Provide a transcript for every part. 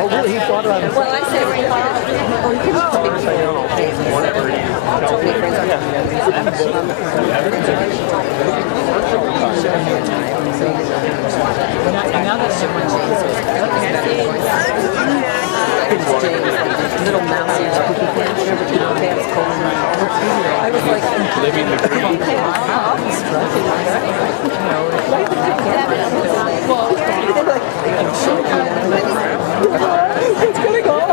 Oh, really? He thought about it. Well, I said, oh, you can just speak to your own case. Whatever. Now that someone changes, little mousy I was like, living the dream. It's gonna go on.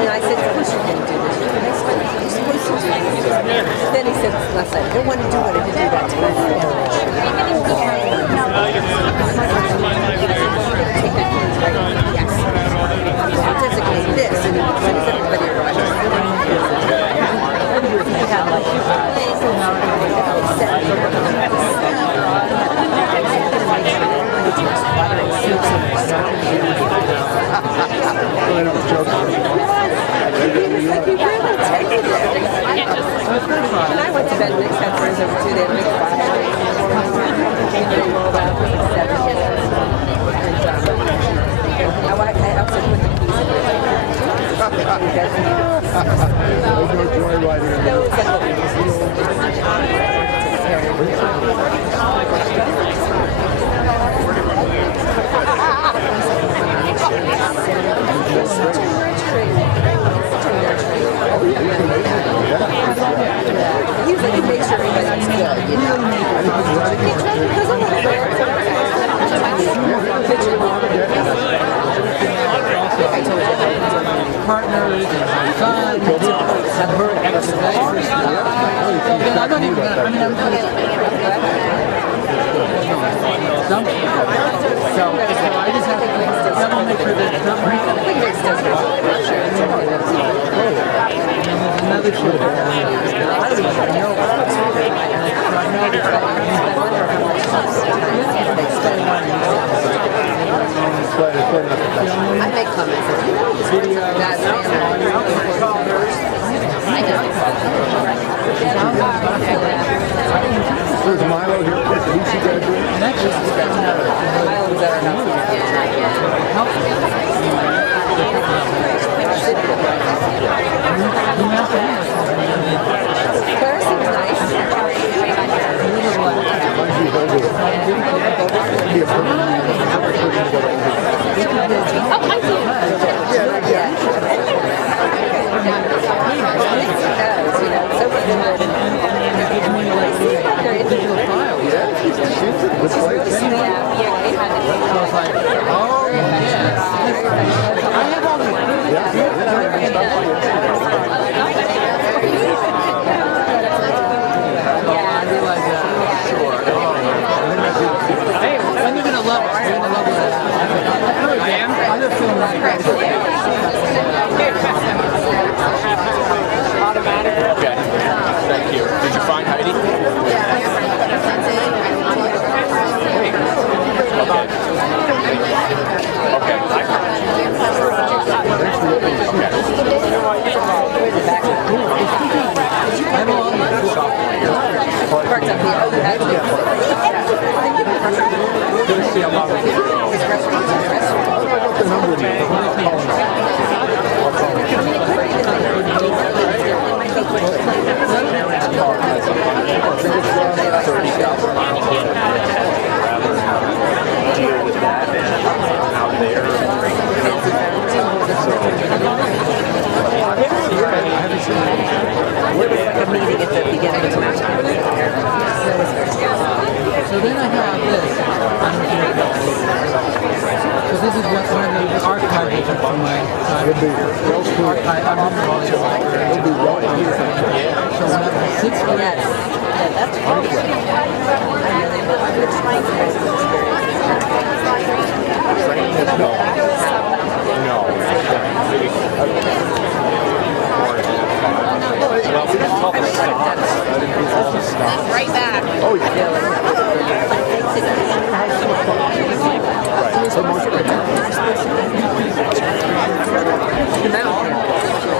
And I said, of course you didn't do this. Then he said, last night, I don't want to do it. I didn't do that to my Yes. I'll designate this. And he sends everybody around. Usually make sure everybody's good, you know. Partners and my son have heard exercise. I'm not even gonna, I mean, I'm going to so I just have to make sure that it's not right. Another show. I don't even know. I make comments. That's I know. There's Milo here. BBA Graduation. Milo's better enough. Claire seems nice. Okay. Thank you. Did you find Heidi? Okay. Meeting at the beginning of the match. So then I have this. So this is what one of the archives from my side. Archive. I'm on the volleyball. So when I was 6th grade. Yes. Yeah, that's perfect. Right back. Oh, yeah.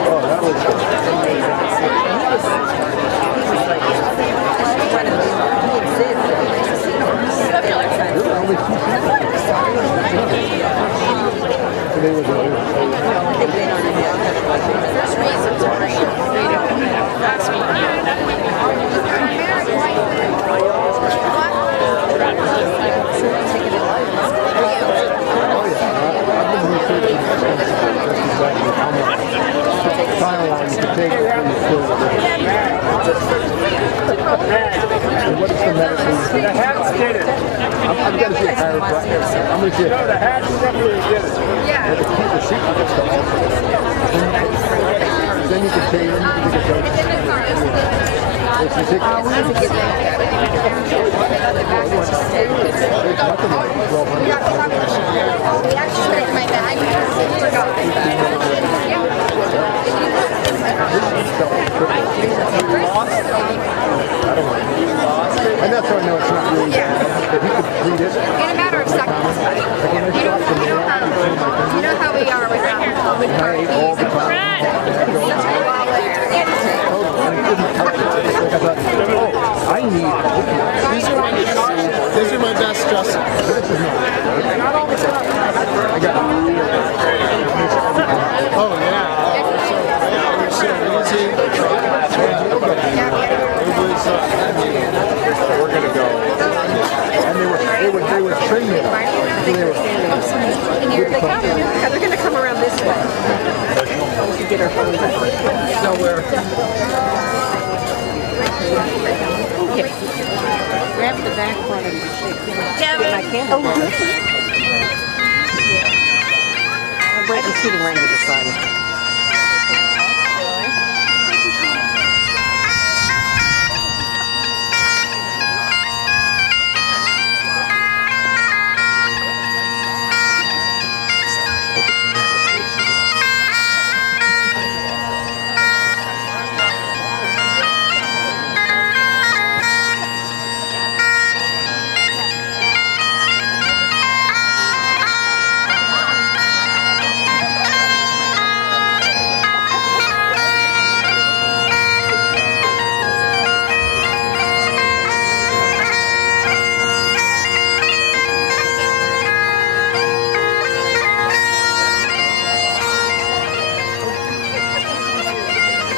Oh, that was good. What is the medicine? The hats did it. I'm going to see a chiropractor. I'm going to see No, the hats definitely did it. Yeah, to keep the secret of stuff also. Then you can pay them, you can get those. It's a secret. There's nothing like and that's why I know it's not really bad. If you could read it. In a matter of seconds. You know how we are with parties. All the time. I need These are my best dresses. I got Oh, yeah. get our phone back. So we're Okay. Grab the back one and get my camera. Oh, good. I'm breaking shooting right into the sun.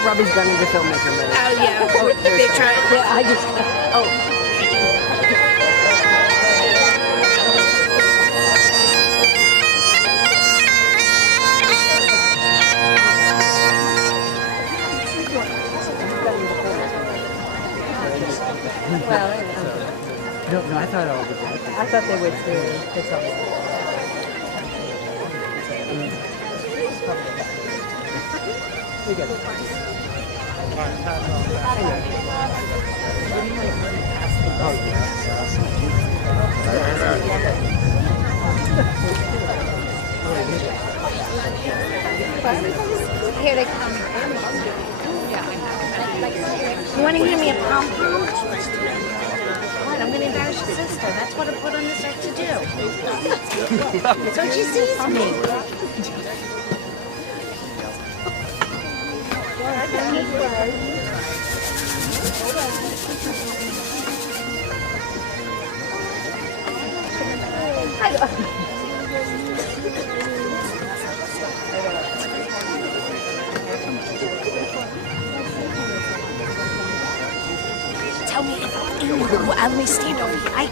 Robbie's gun is a filmmaker mode. Oh, yeah. They try. Yeah, I just. Oh. Well, no, I thought all the best. I thought they would too. It's all we got it. Here they come. You want to give me a pom pom? What? I'm going to embarrass your sister. That's what I put on this earth to do. So she sees me. Tell me if I'm in. Let me stand over here.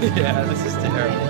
Yeah, this is terrible.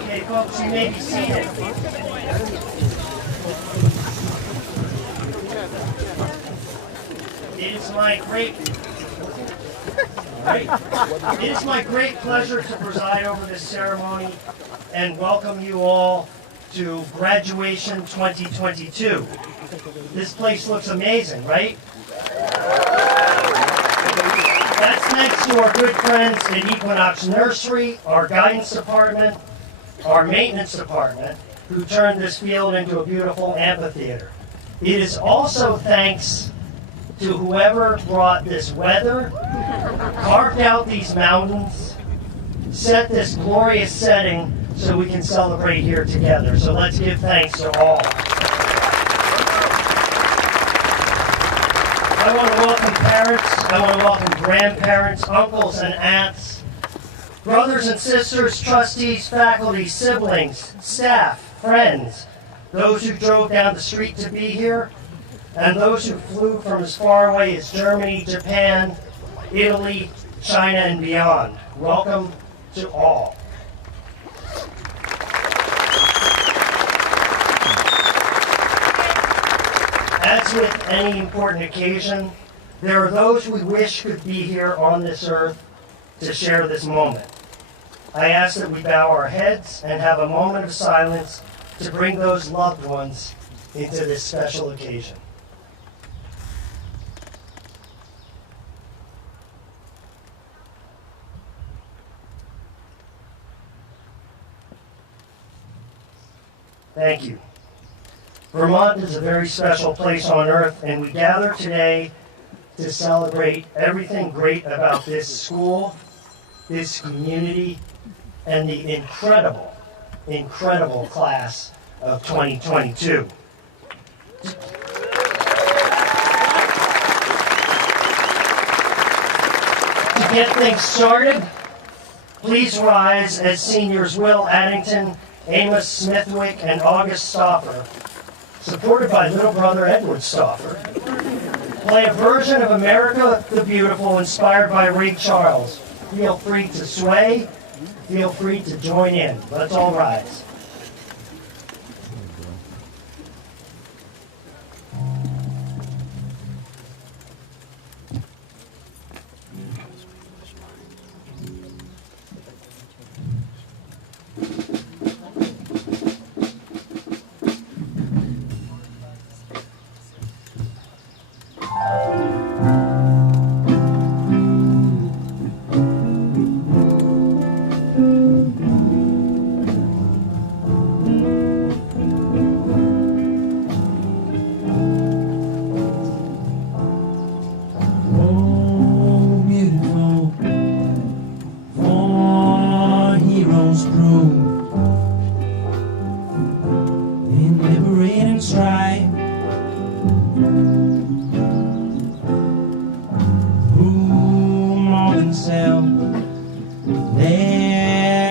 Okay, folks, you may be seated. It is my great pleasure to preside over this ceremony and welcome you all to Graduation 2022. This place looks amazing, right? That's thanks to our good friends at Equinox Nursery, our guidance department, our maintenance department, who turned this field into a beautiful amphitheater. It is also thanks to whoever brought this weather, carved out these mountains, set this glorious setting so we can celebrate here together. So let's give thanks to all. I want to welcome parents, I want to welcome grandparents, uncles and aunts, brothers and sisters, trustees, faculty, siblings, staff, friends, those who drove down the street to be here, and those who flew from as far away as Germany, Japan, Italy, China, and beyond. Welcome to all. As with any important occasion, there are those we wish could be here on this earth to share this moment. I ask that we bow our heads and have a moment of silence to bring those loved ones into this special occasion. Thank you. Vermont is a very special place on earth, and we gather today to celebrate everything great about this school, this community, and the incredible, incredible class of 2022. To get things started, please rise as seniors Will Addington, Amos Smithwick, and August Stauffer, supported by little brother Edward Stauffer, play a version of America the Beautiful inspired by Ray Charles. Feel free to sway, feel free to join in. Let's all rise.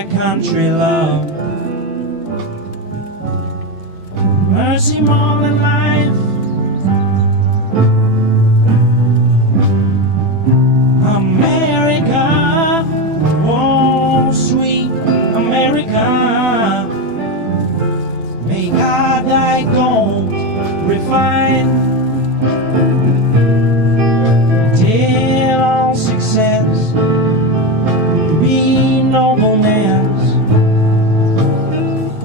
country love. Mercy more than life. America, oh sweet America, may God thy gold refine, till all success be nobleness,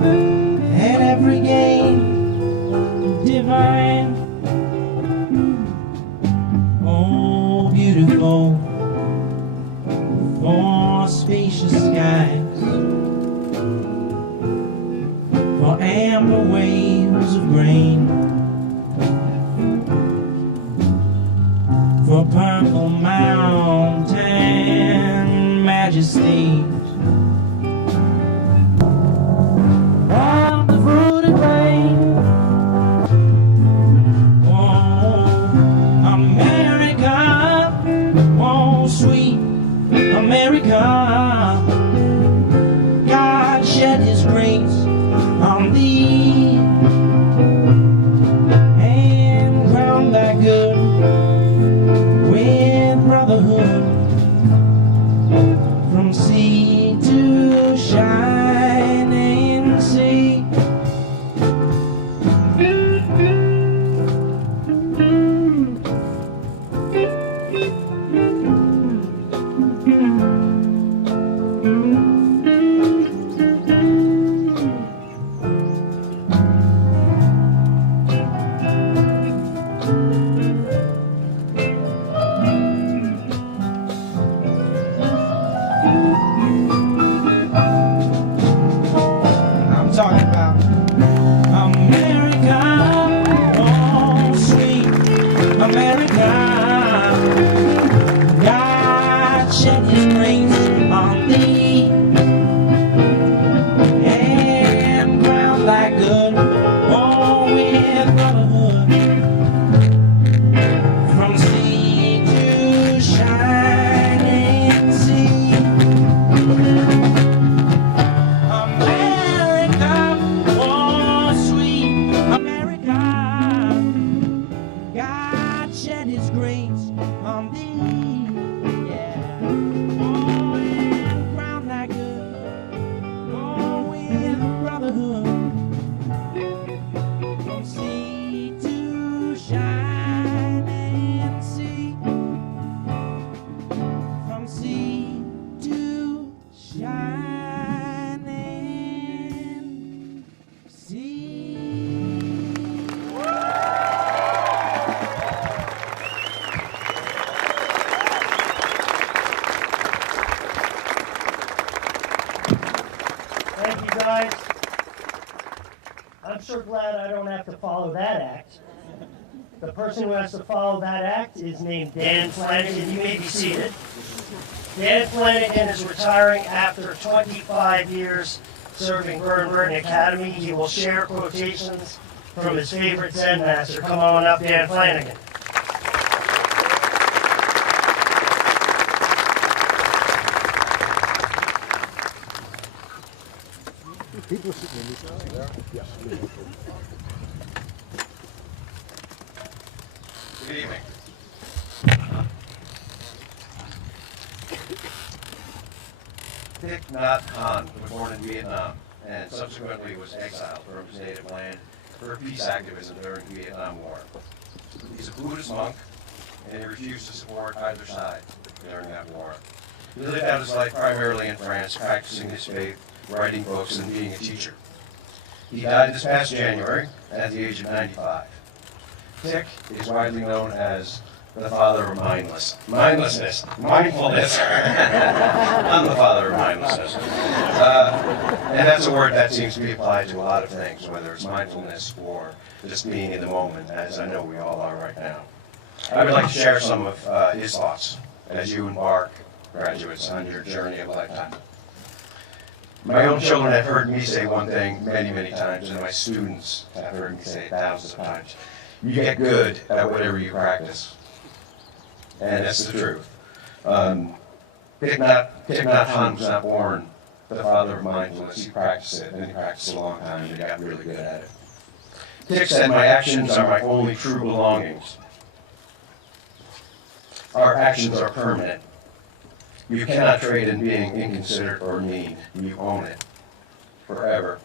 and every gain divine. Oh, beautiful for spacious skies, for amber waves of grain, for purple mountain majesties, of the fruited plain. Oh, America, oh sweet America, God shed his grace on thee and crowned thy good with brotherhood, from sea to shining sea. I'm talking about America, oh sweet America. God shed his grace on thee and crowned thy good, oh with brotherhood, from sea to shining sea. America, oh sweet America, God shed his grace on thee, yeah. Oh, and crowned thy good, oh with brotherhood, from sea to shining sea, from sea to shining sea. Thank you, guys. I'm so glad I don't have to follow that act. The person who has to follow that act is named Dan Flanagan. You may be seated. Dan Flanagan is retiring after 25 years serving Burton Academy. He will share quotations from his favorite Zen master. Come on up, Dan Flanagan. People sitting in this there? Yes. Good evening. Thich Nhat Hanh was born in Vietnam and subsequently was exiled from his native land for peace activism during the Vietnam War. He's a Buddhist monk, and he refused to support either side during that war. He lived out his life primarily in France, practicing his faith, writing books, and being a teacher. He died this past January at the age of 95. Thich is widely known as the father of mindfulness. I'm the father of mindlessness. And that's a word that seems to be applied to a lot of things, whether it's mindfulness or just being in the moment, as I know we all are right now. I would like to share some of his thoughts as you embark, graduates, on your journey of a lifetime. My own children have heard me say one thing many, many times, and my students have heard me say it thousands of times. You get good at whatever you practice. And that's the truth. Thich Nhat Hanh was not born the father of mindfulness. He practiced it, and he practiced a long time, and he got really good at it. Dick said, "My actions are my only true belongings." Our actions are permanent. You cannot trade in being inconsiderate or mean. You own it forever.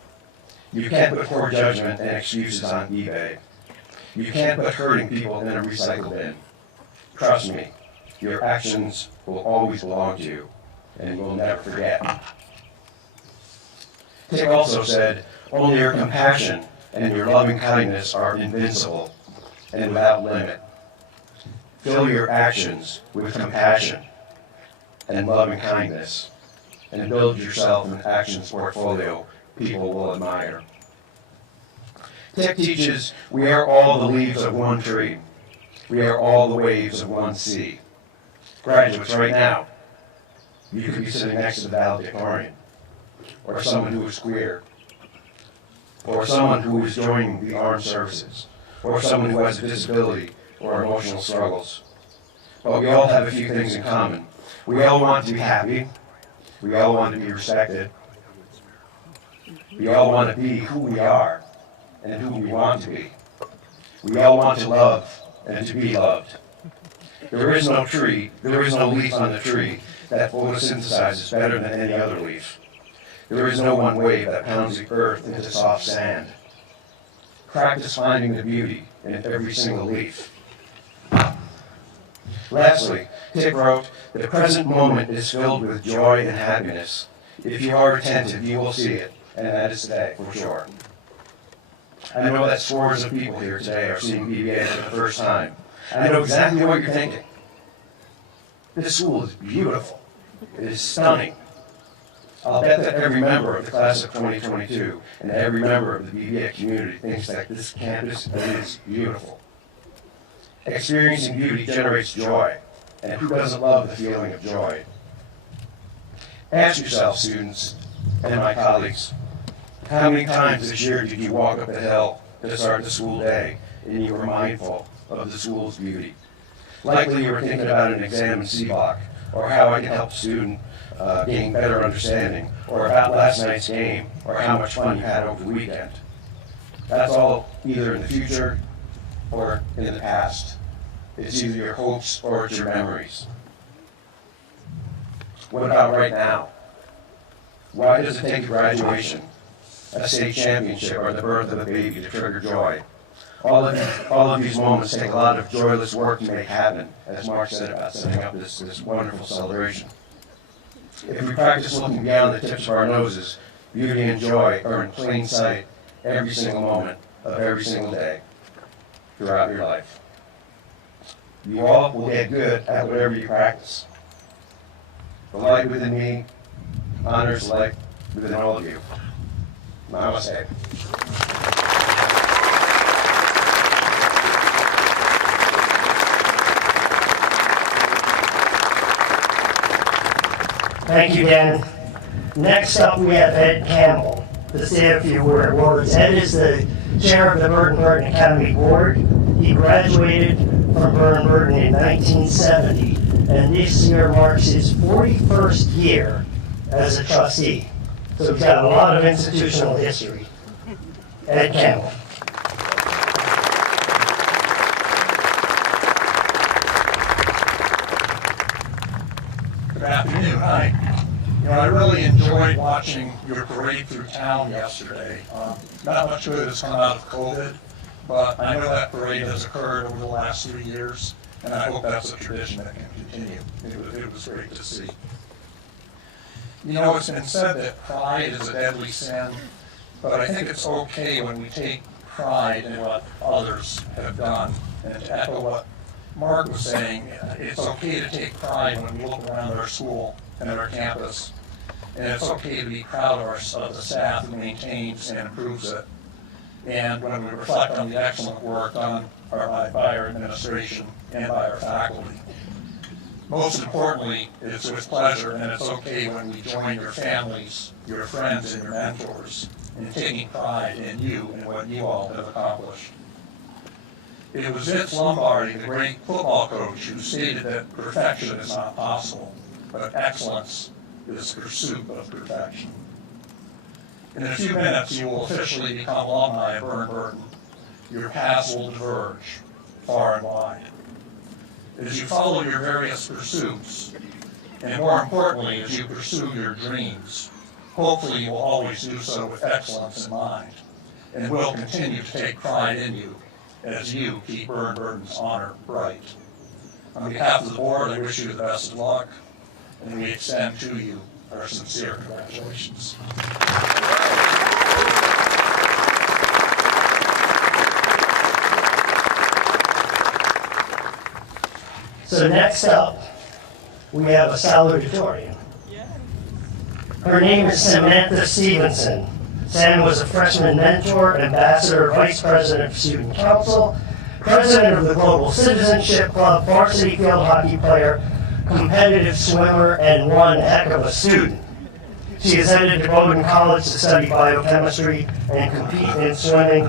You can't put poor judgment and excuses on eBay. You can't put hurting people in a recycle bin. Trust me, your actions will always belong to you, and you will never forget. Dick also said, "Only your compassion and your loving kindness are invincible and without limit. Fill your actions with compassion and loving kindness, and build yourself an actions portfolio people will admire." Dick teaches, we are all the leaves of one tree. We are all the waves of one sea. Graduates, right now, you could be sitting next to the valedictorian, or someone who is queer, or someone who is joining the armed services, or someone who has a disability or emotional struggles. But we all have a few things in common. We all want to be happy. We all want to be respected. We all want to be who we are and who we want to be. We all want to love and to be loved. There is no tree, there is no leaf on the tree that photosynthesizes better than any other leaf. There is no one wave that pounds the earth into soft sand. Practice finding the beauty in every single leaf. Lastly, Dick wrote, "The present moment is filled with joy and happiness. If you are attentive, you will see it, and that is today, for sure." I know that scores of people here today are seeing BBA for the first time. I know exactly what you're thinking. This school is beautiful. It is stunning. I'll bet that every member of the class of 2022 and every member of the BBA community thinks that this campus is beautiful. Experiencing beauty generates joy, and who doesn't love the feeling of joy? Ask yourself, students and my colleagues, how many times this year did you walk up the hill to start the school day and you were mindful of the school's beauty? Likely you were thinking about an exam in C-Block, or how I can help a student gain better understanding, or about last night's game, or how much fun you had over the weekend. That's all either in the future or in the past. It's either your hopes or it's your memories. What about right now? Why does it take graduation, a state championship, or the birth of a baby to trigger joy? All of these moments take a lot of joyless work to make happen, as Mark said about setting up this wonderful celebration. If we practice looking beyond the tips of our noses, beauty and joy are in plain sight every single moment of every single day throughout your life. You all will get good at whatever you practice. The light within me honors the light within all of you. Namaste. Thank you, Dan. Next up, we have Ed Campbell to say a few words. Ed is the chair of the Burton Academy Board. He graduated from Burton in 1970, and this year marks his 41st year as a trustee. So he's got a lot of institutional history. Ed Campbell. Good afternoon. I really enjoyed watching your parade through town yesterday. Not much good has come out of COVID, but I know that parade has occurred over the last 3 years, and I hope that's a tradition that can continue. It was great to see. You know, it's been said that pride is a deadly sin, but I think it's okay when we take pride in what others have done. And to echo what Mark was saying, it's okay to take pride when we look around our school and at our campus. And it's okay to be proud of the staff who maintains and improves it. And when we reflect on the excellent work done by our administration and by our faculty. Most importantly, it's with pleasure, and it's okay when we join your families, your friends, and your mentors in taking pride in you and what you all have accomplished. It was Vince Lombardi, the great football coach, who stated that perfection is not possible, but excellence is pursuit of perfection. In a few minutes, you will officially become alumni of Burton. Your paths will diverge far and wide. As you follow your various pursuits, and more importantly, as you pursue your dreams, hopefully you will always do so with excellence in mind, and will continue to take pride in you as you keep Burton's honor bright. On behalf of the board, I wish you the best of luck, and we extend to you our sincere congratulations. So next up, we have a salutatorian. Her name is Samantha Stevenson. Sam was a freshman mentor, ambassador, vice president of student council, president of the Global Citizenship Club, varsity field hockey player, competitive swimmer, and one heck of a student. She is headed to Bowdoin College to study biochemistry and compete in swimming.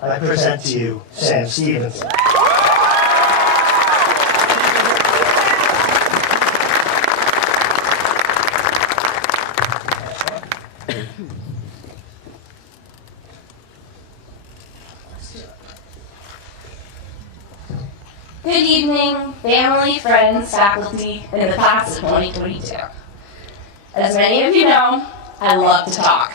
I present to you Sam Stevenson. Good evening, family, friends, faculty, and the class of 2022. As many of you know, I love to talk.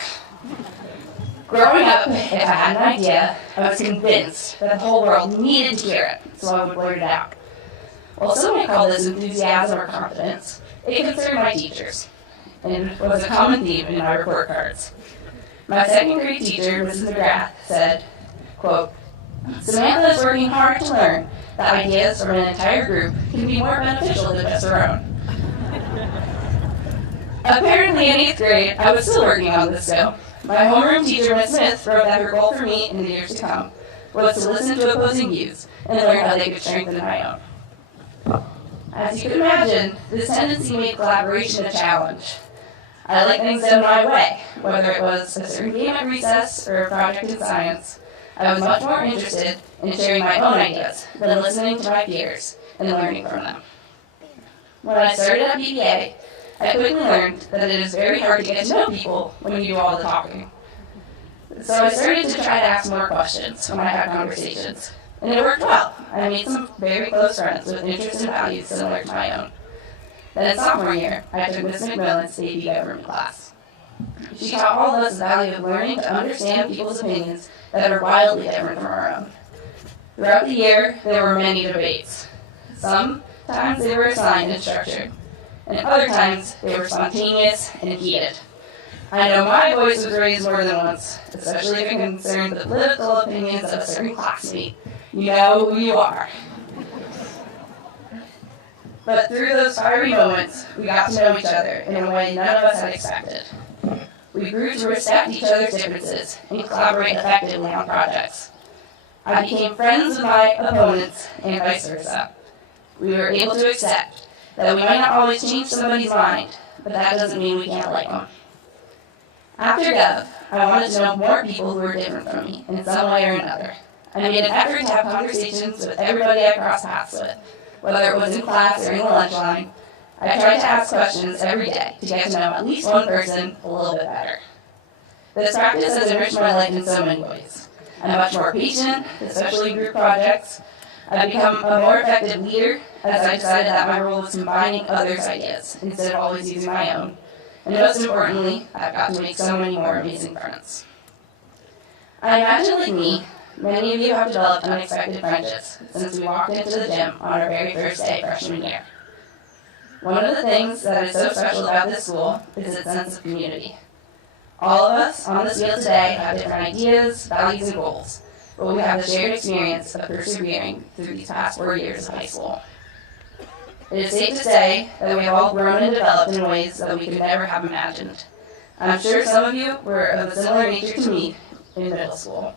Growing up, if I had an idea, I was convinced that the whole world needed to hear it, so I would blurt it out. While some might call this enthusiasm or confidence, it concerned my teachers, and was a common theme in my report cards. My second grade teacher, Mrs. McGrath, said, quote, "Samantha is working hard to learn that ideas from an entire group can be more beneficial than just her own." Apparently in 8th grade, I was still working on this skill. My homeroom teacher, Ms. Smith, wrote that her goal for me in the years to come was to listen to opposing views and learn how they could strengthen my own. As you can imagine, this tendency made collaboration a challenge. I like things done my way, whether it was a certain game at recess or a project in science. I was much more interested in sharing my own ideas than listening to my peers and learning from them. When I started at BBA, I quickly learned that it is very hard to get to know people when you do all the talking. So I started to try to ask more questions when I had conversations, and it worked well. I made some very close friends with interests and values similar to my own. Then in sophomore year, I took Ms. McMillan's AP government class. She taught all of us the value of learning to understand people's opinions that are wildly different from our own. Throughout the year, there were many debates. Sometimes they were assigned and structured, and other times they were spontaneous and heated. I know my voice was raised more than once, especially if it concerned the political opinions of a certain classmate. You know who you are. But through those fiery moments, we got to know each other in a way none of us had expected. We grew to respect each other's differences and collaborate effectively on projects. I became friends with my opponents and vice versa. We were able to accept that we might not always change somebody's mind, but that doesn't mean we can't like them. After Gov, I wanted to know more people who were different from me in some way or another. I made an effort to have conversations with everybody I crossed paths with, whether it was in class or in the lunch line. I tried to ask questions every day to get to know at least one person a little bit better. This practice has enriched my life in so many ways. I'm much more patient, especially in group projects. I've become a more effective leader as I decided that my role was combining others' ideas instead of always using my own. And most importantly, I've gotten to make so many more amazing friends. I imagine, like me, many of you have developed unexpected friendships since we walked into the gym on our very first day freshman year. One of the things that is so special about this school is its sense of community. All of us on this field today have different ideas, values, and goals, but we have the shared experience of persevering through these past 4 years of high school. It is safe to say that we have all grown and developed in ways that we could never have imagined. I'm sure some of you were of a similar nature to me in middle school.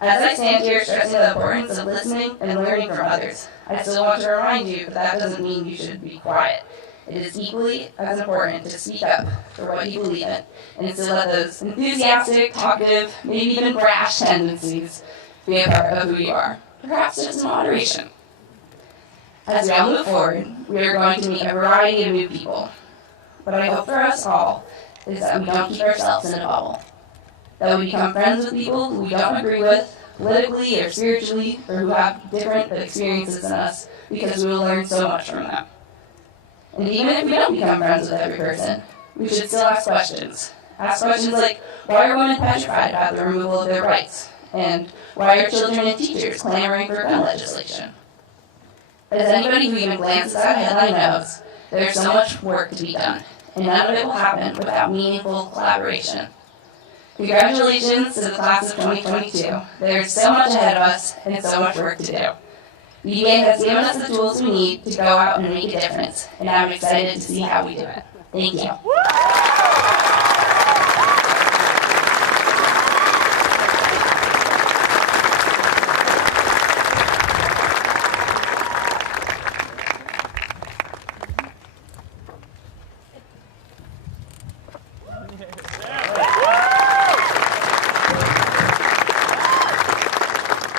As I stand here stressing the importance of listening and learning from others, I still want to remind you that doesn't mean you should be quiet. It is equally as important to speak up for what you believe in, and to let those enthusiastic, talkative, maybe even brash tendencies be a part of who you are, perhaps just in moderation. As we all move forward, we are going to meet a variety of new people. What I hope for us all is that we don't keep ourselves in a bubble. That we become friends with people who we don't agree with, politically or spiritually, or who have different experiences than us, because we will learn so much from them. And even if we don't become friends with every person, we should still ask questions. Ask questions like, why are women petrified about the removal of their rights? And why are children and teachers clamoring for gun legislation? As anybody who even glances at a headline knows, there's so much work to be done, and none of it will happen without meaningful collaboration. Congratulations to the class of 2022. There's so much ahead of us and so much work to do. BBA has given us the tools we need to go out and make a difference, and I'm excited to see how we do it. Thank you.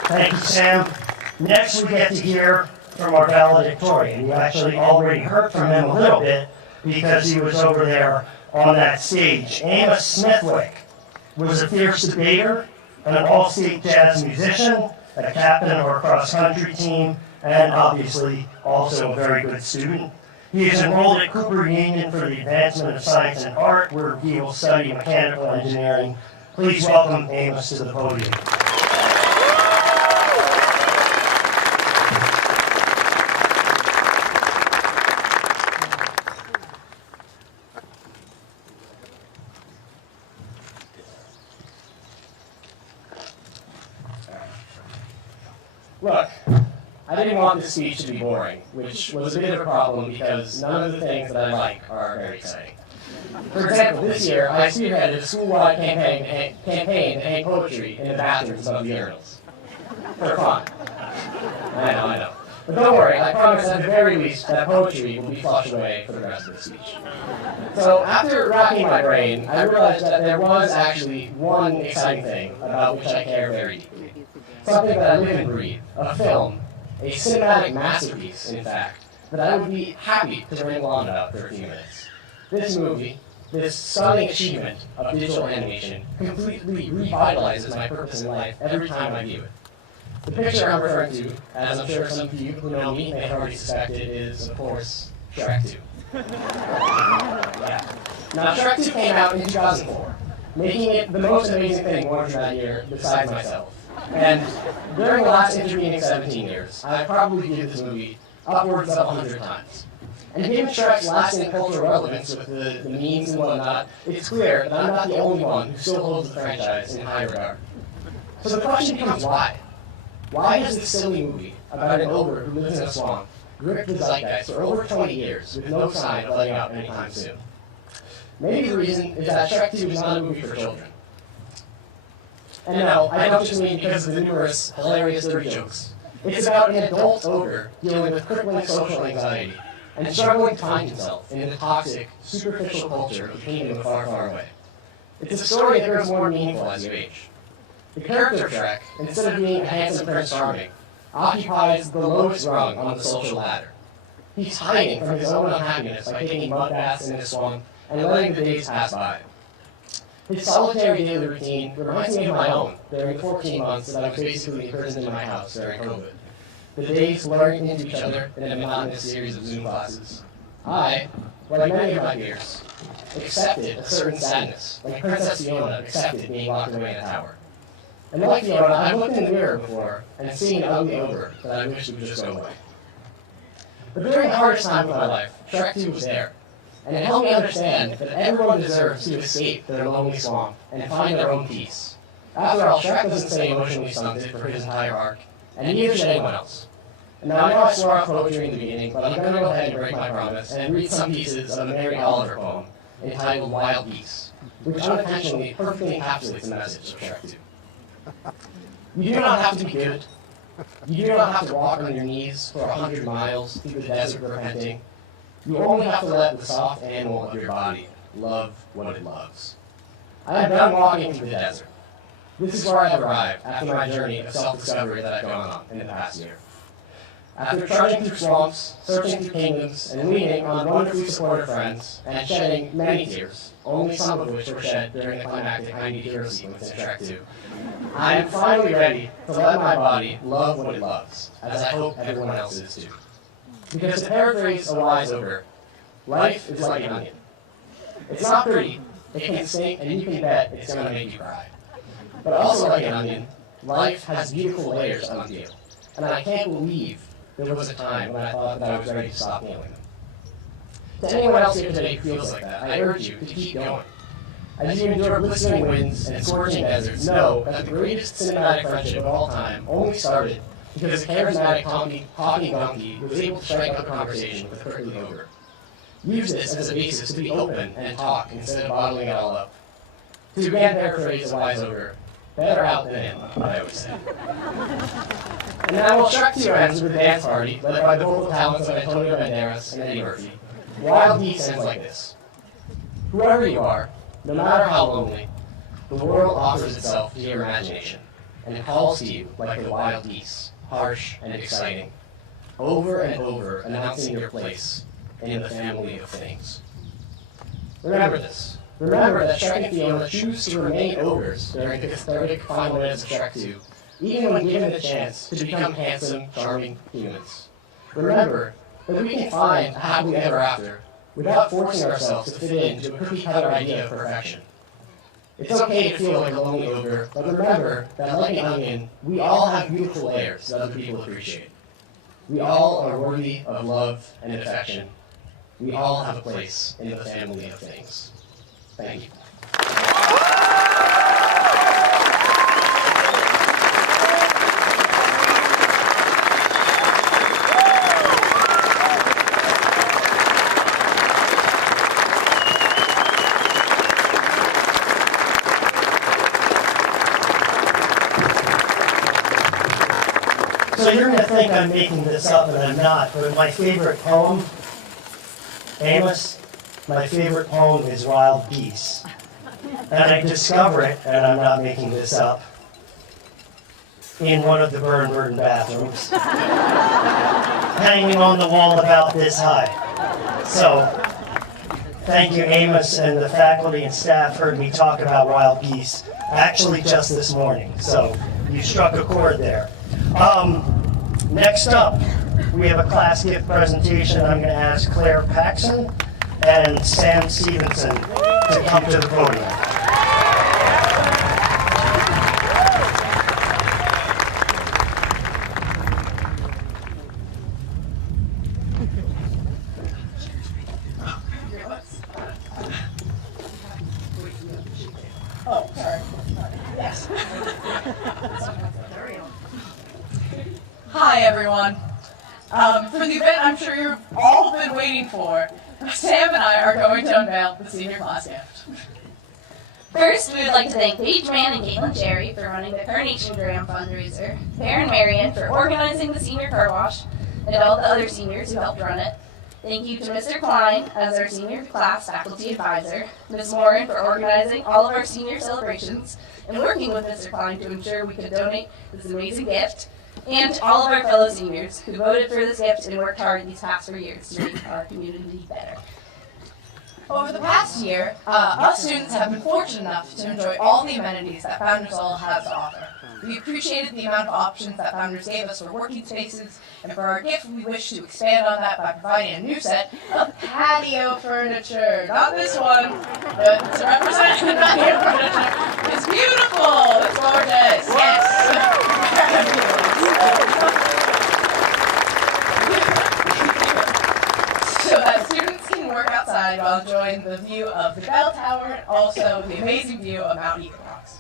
Thank you, Sam. Next, we get to hear from our valedictorian. You actually already heard from him a little bit because he was over there on that stage. Amos Smithwick was a fierce debater, an all-state jazz musician, a captain of our cross-country team, and obviously also a very good student. He is enrolled at Cooper Union for the Advancement of Science and Art, where he will study mechanical engineering. Please welcome Amos to the podium. Look, I didn't want this speech to be boring, which was a bit of a problem because none of the things that I like are very exciting. For example, this year I spearheaded a school-wide campaign to hang poetry in the bathrooms of the urinals. For fun. I know. But don't worry, I promise at the very least that poetry will be flushed away for the rest of the speech. So after racking my brain, I realized that there was actually one exciting thing about which I care very deeply. Something that I live and breathe, a film, a cinematic masterpiece, in fact, that I would be happy to ramble on about for a few minutes. This movie, this stunning achievement of digital animation, completely revitalizes my purpose in life every time I view it. The picture I'm referring to, as I'm sure some of you who know me may have already suspected, is, of course, Shrek 2. Yeah. Now, Shrek 2 came out in 2004, making it the most amazing thing worn from that year besides myself. And during the last intervening 17 years, I've probably viewed this movie upwards of 100 times. And given Shrek's lasting cultural relevance with the memes and whatnot, it's clear that I'm not the only one who still holds the franchise in high regard. So the question becomes why? Why has this silly movie about an ogre who lives in a swamp gripped the zeitgeist for over 20 years with no sign of letting out anytime soon? Maybe the reason is that Shrek 2 is not a movie for children. And no, I don't just mean because of the numerous hilarious dirty jokes. It's about an adult ogre dealing with crippling social anxiety and struggling to find himself in the toxic, superficial culture of a kingdom far, far away. It's a story that grows more meaningful as you age. The character of Shrek, instead of being a handsome Prince Charming, occupies the lowest rung on the social ladder. He's hiding from his own unhappiness by taking mud baths in his swamp and letting the days pass by. His solitary daily routine reminds me of my own during the 14 months that I was basically imprisoned in my house during COVID. The days blurring into each other in a monotonous series of Zoom classes. I, like many of my peers, accepted a certain sadness, like Princess Fiona accepted being locked away in a tower. And like Fiona, I've looked in the mirror before and seen an ugly ogre that I wished would just go away. But during the hardest time of my life, Shrek 2 was there. And it helped me understand that everyone deserves to escape their lonely swamp and find their own peace. After all, Shrek doesn't stay emotionally stunted for his entire arc, and neither should anyone else. And now I know I swore off poetry in the beginning, but I'm going to go ahead and break my promise and read some pieces of a Mary Oliver poem entitled Wild Geese, which unintentionally perfectly encapsulates the message of Shrek 2. You do not have to be good. You do not have to walk on your knees for 100 miles through the desert repenting. You only have to let the soft animal of your body love what it loves. I am done walking through the desert. This is where I've arrived after my journey of self-discovery that I've gone on in the past year. After trudging through swamps, searching through kingdoms, and leaning on wonderfully supportive friends, and shedding many tears, only some of which were shed during the climactic I Need Hero sequence in Track 2, I am finally ready to let my body love what it loves, as I hope everyone else is too. Because to paraphrase a wise ogre, life is like an onion. It's not pretty, it can sting, and you can bet it's going to make you cry. But also like an onion, life has beautiful layers unpeeled, and I can't believe there was a time when I thought that I was ready to stop peeling them. To anyone else here today who feels like that, I urge you to keep going. As you endure blistering winds and scorching deserts, know that the greatest cinematic friendship of all time only started because a charismatic talking donkey was able to strike up a conversation with a prickly ogre. Use this as a basis to be open and talk instead of bottling it all up. To again paraphrase a wise ogre, better out than in, I always say. And now we'll Track 2 ends with a dance party led by the vocal talents of Antonio Banderas and Eddie Murphy. Wild Geese ends like this. Whoever you are, no matter how lonely, the world offers itself to your imagination, and it calls to you like the wild geese, harsh and exciting, over and over announcing your place in the family of things. Remember this. Remember that Shrek and Fiona choose to remain ogres during the cathartic final minutes of Shrek 2, even when given the chance to become handsome, charming humans. Remember that we can find a happily ever after without forcing ourselves to fit into a cookie-cutter idea of perfection. It's okay to feel like a lonely ogre, but remember that like an onion, we all have beautiful layers that other people appreciate. We all are worthy of love and affection. We all have a place in the family of things. Thank you. So you're going to think I'm making this up, and I'm not, but my favorite poem, Amos, my favorite poem is Wild Geese. And I discover it, and I'm not making this up, in one of the burn bathrooms, hanging on the wall about this high. So, thank you, Amos, and the faculty and staff heard me talk about wild geese, actually just this morning. So, you struck a chord there. Next up, we have a class gift presentation. I'm going to ask Claire Paxson and Sam Stevenson to come to the podium. Oh, sorry. Yes. Hi, everyone. For the event I'm sure you've all been waiting for, Sam and I are going to unveil the senior class gift. First, we would like to thank Paige Mann and Caitlin Cherry for running the Carnation Graham fundraiser, Farron Marion for organizing the senior car wash, and all the other seniors who helped run it. Thank you to Mr. Klein as our senior class faculty advisor, Ms. Morin for organizing all of our senior celebrations, and working with Mr. Klein to ensure we could donate this amazing gift, and all of our fellow seniors who voted for this gift and worked hard these past 4 years to make our community better. Over the past year, us students have been fortunate enough to enjoy all the amenities that Founders Hall has to offer. We appreciated the amount of options that Founders gave us for working spaces, and for our gift, we wish to expand on that by providing a new set of patio furniture. Not this one, but to represent the patio furniture. It's beautiful! It's gorgeous! Yes! So that students can work outside while enjoying the view of the bell tower and also the amazing view of Mount Eaglemoss.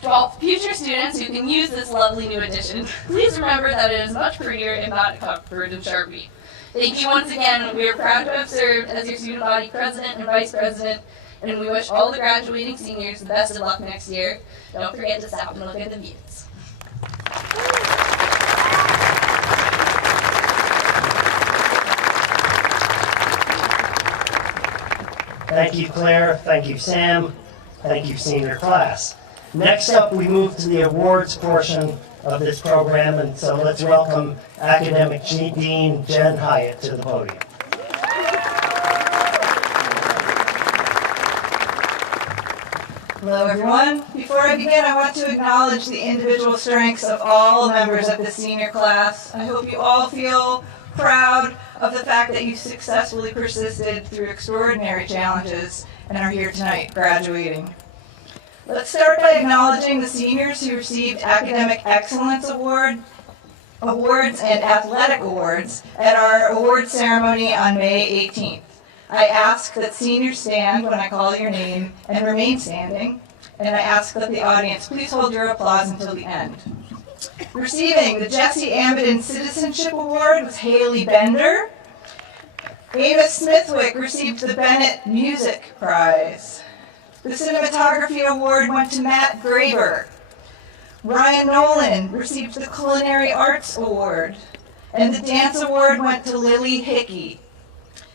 For all future students who can use this lovely new addition, please remember that it is much prettier and not covered in Sharpie. Thank you once again. We are proud to have served as your student body president and vice president, and we wish all the graduating seniors the best of luck next year. Don't forget to stop and look at the views. Thank you, Claire. Thank you, Sam. Thank you, senior class. Next up, we move to the awards portion of this program, and so let's welcome Academic Dean Jen Hyatt to the podium. Hello everyone. Before I begin, I want to acknowledge the individual strengths of all members of the senior class. I hope you all feel proud of the fact that you successfully persisted through extraordinary challenges and are here tonight graduating. Let's start by acknowledging the seniors who received Academic Excellence Awards and Athletic Awards at our award ceremony on May 18th. I ask that seniors stand when I call your name and remain standing, and I ask that the audience please hold your applause until the end. Receiving the Jesse Amidon Citizenship Award was Haley Bender. Amos Smithwick received the Bennett Music Prize. The Cinematography Award went to Matt Graber. Ryan Nolan received the Culinary Arts Award, and the Dance Award went to Lily Hickey.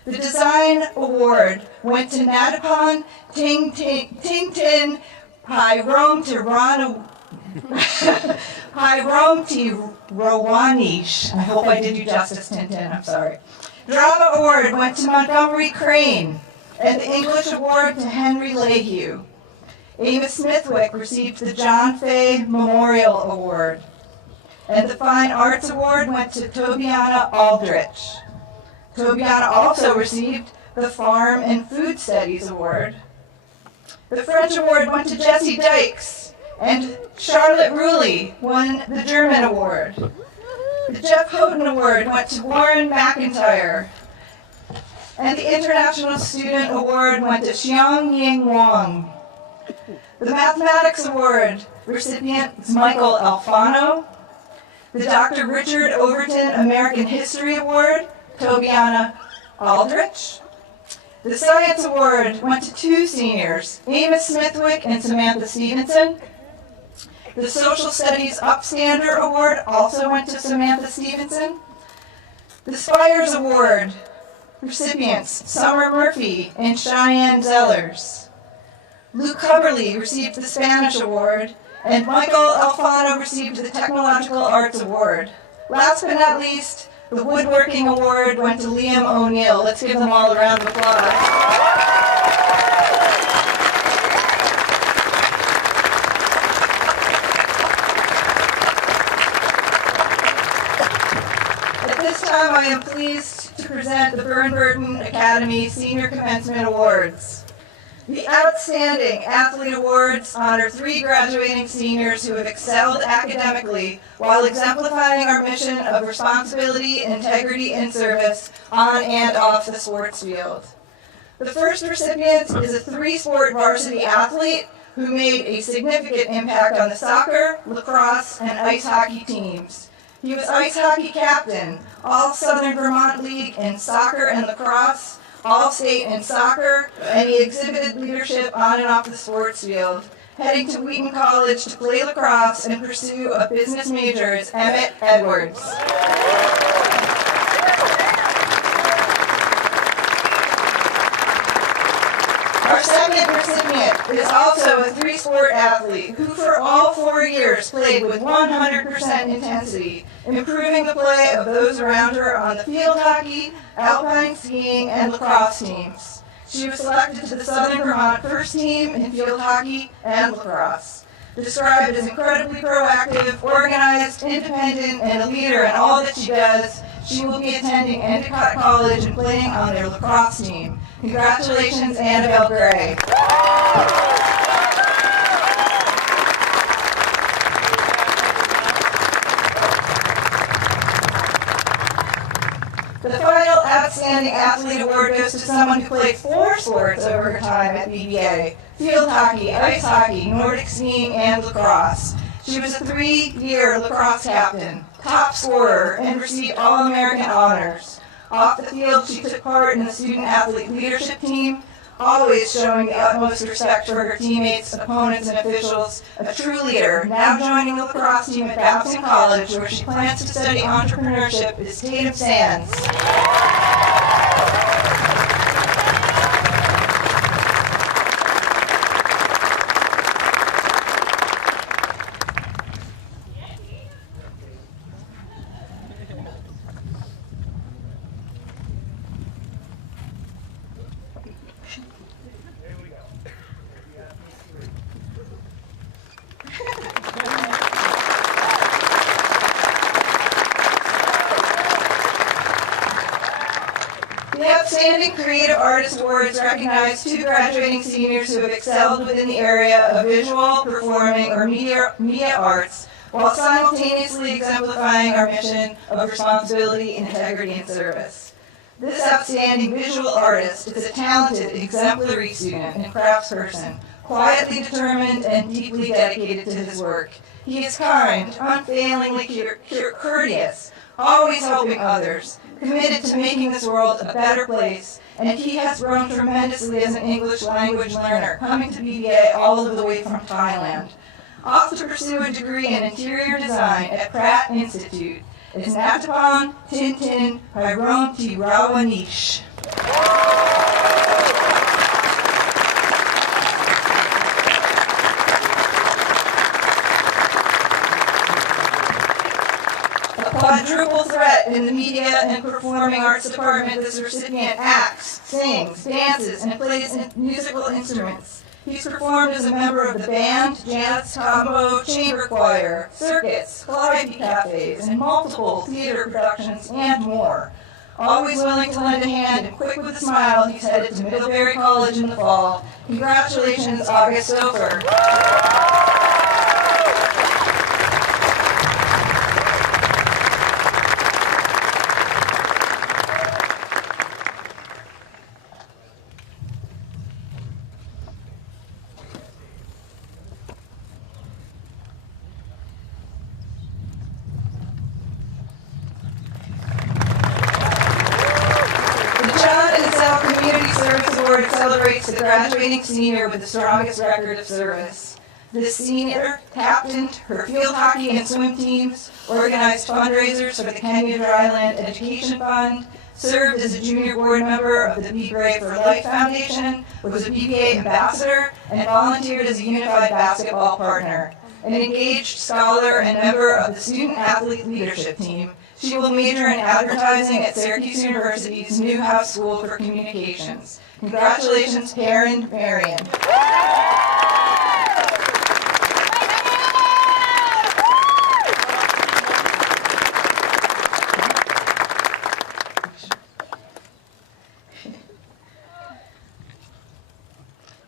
The Design Award went to Natapon Tingtin Rawanish. I hope I did you justice, Tintin, I'm sorry. Drama Award went to Montgomery Crane, and the English Award to Henry Lehue. Amos Smithwick received the John Fay Memorial Award, and the Fine Arts Award went to Tobiana Aldrich. Tobiana also received the Farm and Food Studies Award. The French Award went to Jesse Dykes, and Charlotte Ruley won the German Award. The Jeff Houghton Award went to Warren McIntyre, and the International Student Award went to Xiang Ying Wang. The Mathematics Award recipient is Michael Alfano. The Dr. Richard Overton American History Award, Tobiana Aldrich. The Science Award went to two seniors, Amos Smithwick and Samantha Stevenson. The Social Studies Upstander Award also went to Samantha Stevenson. The Spires Award recipients, Summer Murphy and Cheyenne Zellers. Luke Coverly received the Spanish Award, and Michael Alfano received the Technological Arts Award. Last but not least, the Woodworking Award went to Liam O'Neill. Let's give them all a round of applause. At this time, I am pleased to present the Burn Burton Academy Senior Commencement Awards. The Outstanding Athlete Awards honor 3 graduating seniors who have excelled academically while exemplifying our mission of responsibility, integrity, and service on and off the sports field. The first recipient is a 3-sport varsity athlete who made a significant impact on the soccer, lacrosse, and ice hockey teams. He was ice hockey captain, all Southern Vermont League in soccer and lacrosse, All-State in soccer, and he exhibited leadership on and off the sports field. Heading to Wheaton College to play lacrosse and pursue a business major is Emmett Edwards. Our second recipient is also a 3-sport athlete who for all 4 years played with 100% intensity, improving the play of those around her on the field hockey, alpine skiing, and lacrosse teams. She was selected to the Southern Vermont first team in field hockey and lacrosse. Described as incredibly proactive, organized, independent, and a leader in all that she does, she will be attending Endicott College and playing on their lacrosse team. Congratulations, Annabelle Gray. The final Outstanding Athlete Award goes to someone who played 4 sports over her time at BBA: field hockey, ice hockey, Nordic skiing, and lacrosse. She was a 3-year lacrosse captain, top scorer, and received All-American honors. Off the field, she took part in the student-athlete leadership team, always showing the utmost respect for her teammates, opponents, and officials. A true leader, now joining the lacrosse team at Babson College, where she plans to study entrepreneurship, is Tatum Sands. Outstanding Creative Artist Awards recognize 2 graduating seniors who have excelled within the area of visual, performing, or media arts, while simultaneously exemplifying our mission of responsibility, integrity, and service. This outstanding visual artist is a talented, exemplary student and craftsperson, quietly determined and deeply dedicated to his work. He is kind, unfailingly courteous, always helping others, committed to making this world a better place, and he has grown tremendously as an English language learner, coming to BBA all the way from Thailand. Off to pursue a degree in interior design at Pratt Institute is Natapon Tintin Pyronti Rawanish. Quadruple threat in the media and performing arts department, this recipient acts, sings, dances, and plays musical instruments. He's performed as a member of the band, jazz, combo, chamber choir, circuits, calliope cafes, and multiple theater productions, and more. Always willing to lend a hand and quick with a smile, he's headed to Middlebury College in the fall. Congratulations, August Stouffer. Celebrates the graduating senior with the strongest record of service. This senior captained her field hockey and swim teams, organized fundraisers for the Kenya Dryland Education Fund, served as a junior board member of the Be Brave for Life Foundation, was a BBA ambassador, and volunteered as a unified basketball partner. An engaged scholar and member of the Student Athlete Leadership Team, she will major in advertising at Syracuse University's Newhouse School for Communications. Congratulations, Karen Marion.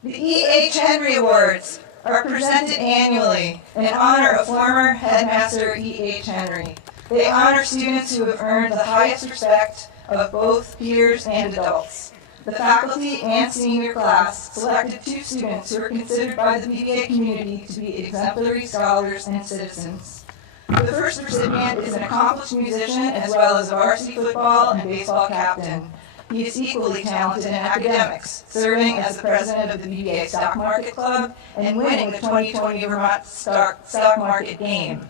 The E.H. Henry Awards are presented annually in honor of former headmaster E.H. Henry. They honor students who have earned the highest respect of both peers and adults. The faculty and senior class selected 2 students who are considered by the BBA community to be exemplary scholars and citizens. The first recipient is an accomplished musician as well as a varsity football and baseball captain. He is equally talented in academics, serving as the president of the BBA Stock Market Club and winning the 2020 Vermont Stock Market Game.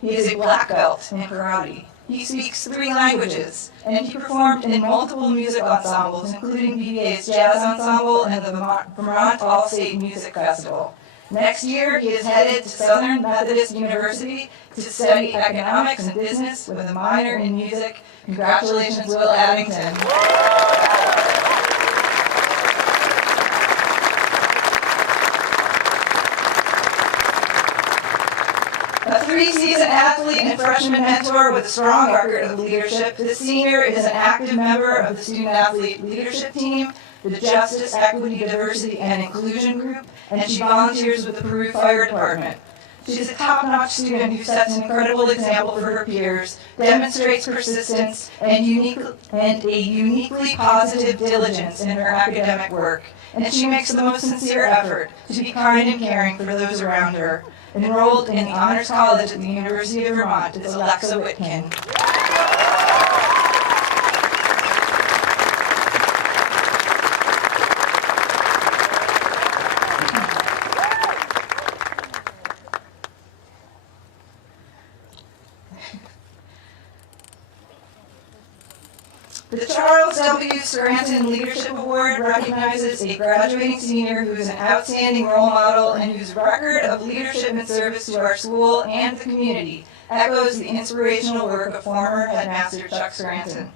He is a black belt in karate. He speaks 3 languages, and he performed in multiple music ensembles, including BBA's Jazz Ensemble and the Vermont All-State Music Festival. Next year, he is headed to Southern Methodist University to study economics and business with a minor in music. Congratulations, Will Addington. A 3-season athlete and freshman mentor with a strong record of leadership, this senior is an active member of the Student Athlete Leadership Team, the Justice, Equity, Diversity, and Inclusion Group, and she volunteers with the Peru Fire Department. She is a top-notch student who sets an incredible example for her peers, demonstrates persistence, and a uniquely positive diligence in her academic work, and she makes the most sincere effort to be kind and caring for those around her. Enrolled in the Honors College at the University of Vermont is Alexa Whitkin. The Charles W. Scranton Leadership Award recognizes a graduating senior who is an outstanding role model and whose record of leadership and service to our school and the community echoes the inspirational work of former headmaster Chuck Scranton.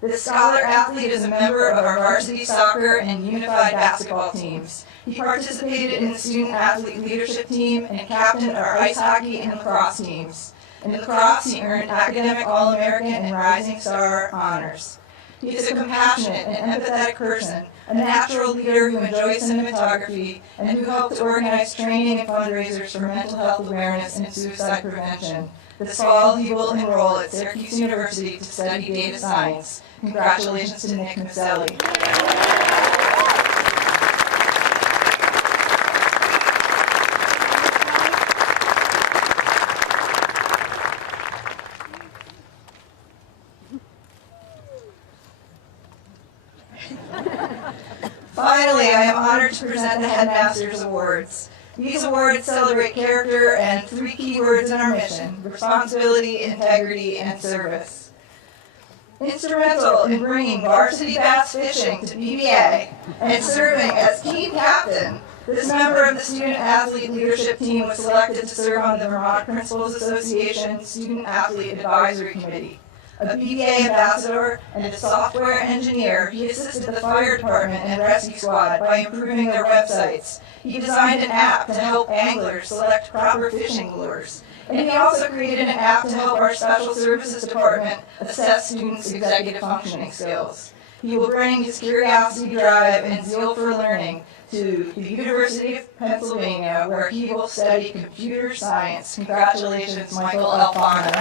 This scholar athlete is a member of our varsity soccer and unified basketball teams. He participated in the Student Athlete Leadership Team and captained our ice hockey and lacrosse teams. In lacrosse, he earned Academic All-American and Rising Star honors. He is a compassionate and empathetic person, a natural leader who enjoys cinematography, and who helped organize training and fundraisers for mental health awareness and suicide prevention. This fall, he will enroll at Syracuse University to study data science. Congratulations to Nick Maselli. Finally, I am honored to present the Headmasters Awards. These awards celebrate character and 3 key words in our mission: responsibility, integrity, and service. Instrumental in bringing varsity bass fishing to BBA and serving as team captain, this member of the student-athlete leadership team was selected to serve on the Vermont Principals Association Student-Athlete Advisory Committee. A BBA ambassador and a software engineer, he assisted the fire department and rescue squad by improving their websites. He designed an app to help anglers select proper fishing lures. And he also created an app to help our special services department assess students' executive functioning skills. He will bring his curiosity, drive, and zeal for learning to the University of Pennsylvania, where he will study computer science. Congratulations, Michael Alfano.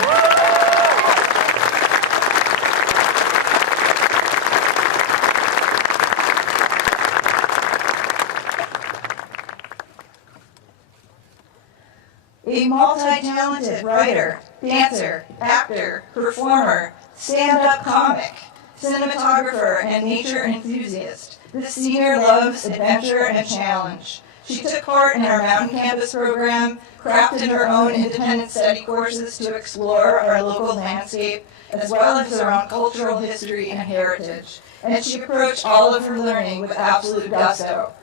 A multi-talented writer, dancer, actor, performer, stand-up comic, cinematographer, and nature enthusiast. This senior loves adventure and challenge. She took part in our Mountain Campus program, crafted her own independent study courses to explore our local landscape, as well as her own cultural history and heritage. And she approached all of her learning with absolute gusto.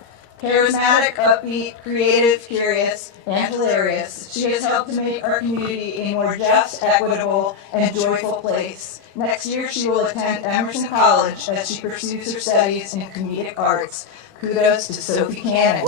Charismatic, upbeat, creative, curious, and hilarious, she has helped to make our community a more just, equitable, and joyful place. Next year, she will attend Emerson College as she pursues her studies in comedic arts. Kudos to Sophie Cannon.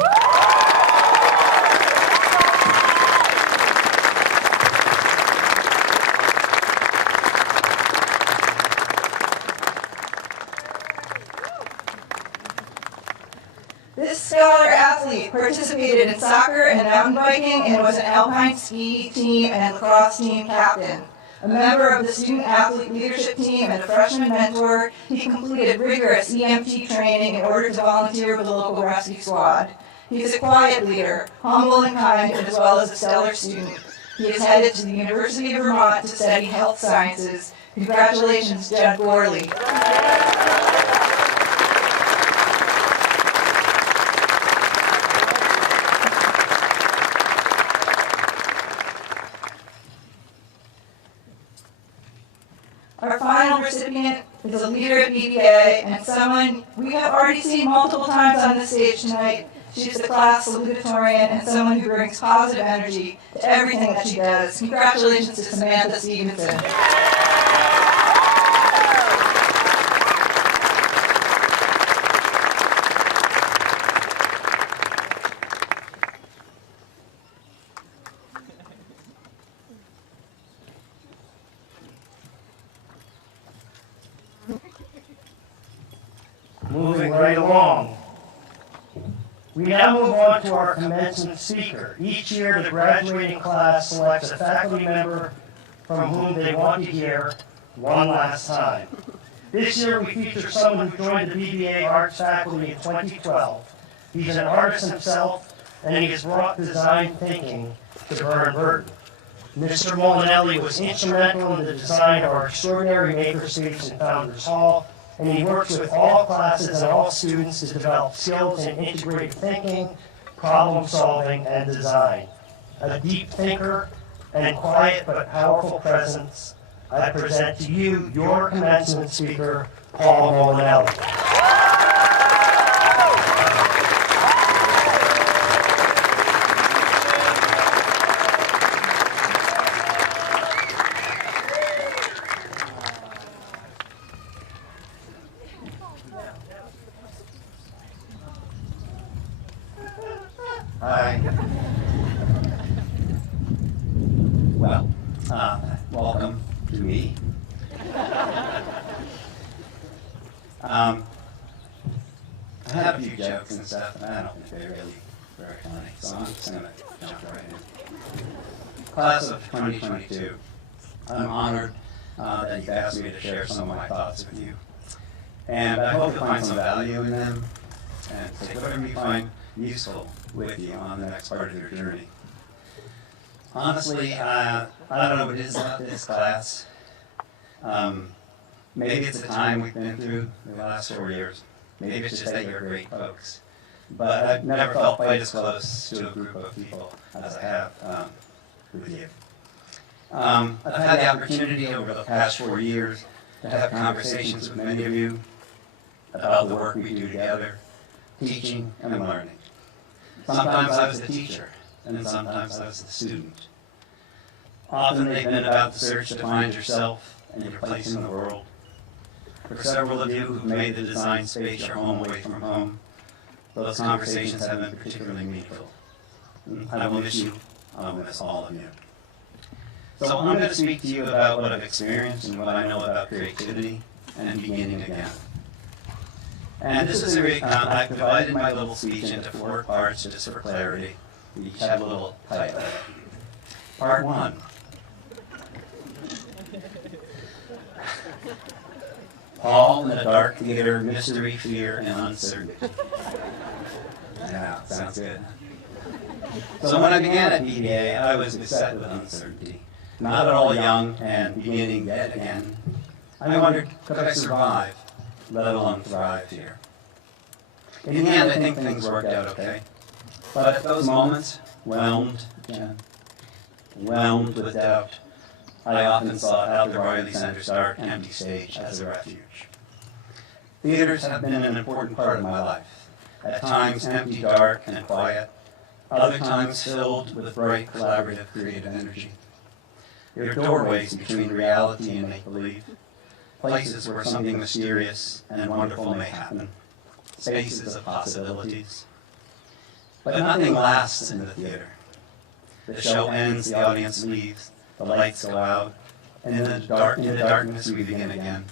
This scholar athlete participated in soccer and mountain biking and was an alpine ski team and lacrosse team captain. A member of the student athlete leadership team and a freshman mentor, he completed rigorous EMT training in order to volunteer with the local rescue squad. He is a quiet leader, humble and kind, as well as a stellar student. He is headed to the University of Vermont to study health sciences. Congratulations, Judd Gorley. Our final recipient is a leader at BBA and someone we have already seen multiple times on the stage tonight. She's the class salutatorian and someone who brings positive energy to everything that she does. Congratulations to Samantha Stevenson. Moving right along. We now move on to our commencement speaker. Each year, the graduating class selects a faculty member from whom they want to hear one last time. This year, we feature someone who joined the BBA Arts faculty in 2012. He's an artist himself, and he has brought design thinking to Burton. Mr. Molinelli was instrumental in the design of our extraordinary makerspace in Founders Hall, and he works with all classes and all students to develop skills in integrated thinking, problem solving, and design. A deep thinker and quiet but powerful presence, I present to you your commencement speaker, Paul Molinelli. Hi. Well, welcome to me. I have a few jokes and stuff, and I don't think they're really very funny, so I'm just going to jump right in. Class of 2022, I'm honored that you've asked me to share some of my thoughts with you. And I hope you'll find some value in them and take whatever you find useful with you on the next part of your journey. Honestly, I don't know what it is about this class. Maybe it's the time we've been through the last 4 years. Maybe it's just that you're great folks. But I've never felt quite as close to a group of people as I have with you. I've had the opportunity over the past 4 years to have conversations with many of you about the work we do together, teaching and learning. Sometimes I was the teacher, and sometimes I was the student. Often they've been about the search to find yourself and your place in the world. For several of you who've made the design space your home away from home, those conversations have been particularly meaningful. I will miss you. I will miss all of you. So I'm going to speak to you about what I've experienced and what I know about creativity and beginning again. And this is I've divided my little speech into 4 parts just for clarity. We each have a little title. Part 1. Paul in a dark theater, mystery, fear, and uncertainty. Yeah, sounds good. So when I began at BBA, I was beset with uncertainty. Not at all young and beginning yet again. I wondered, could I survive, let alone thrive here? In the end, I think things worked out okay. But at those moments, whelmed with doubt, I often sought out the Riley Center's dark, empty stage as a refuge. Theaters have been an important part of my life, at times empty, dark, and quiet, other times filled with bright, collaborative, creative energy. They're doorways between reality and make-believe, places where something mysterious and wonderful may happen, spaces of possibilities. But nothing lasts in the theater. The show ends, the audience leaves, the lights go out, and in the darkness we begin again.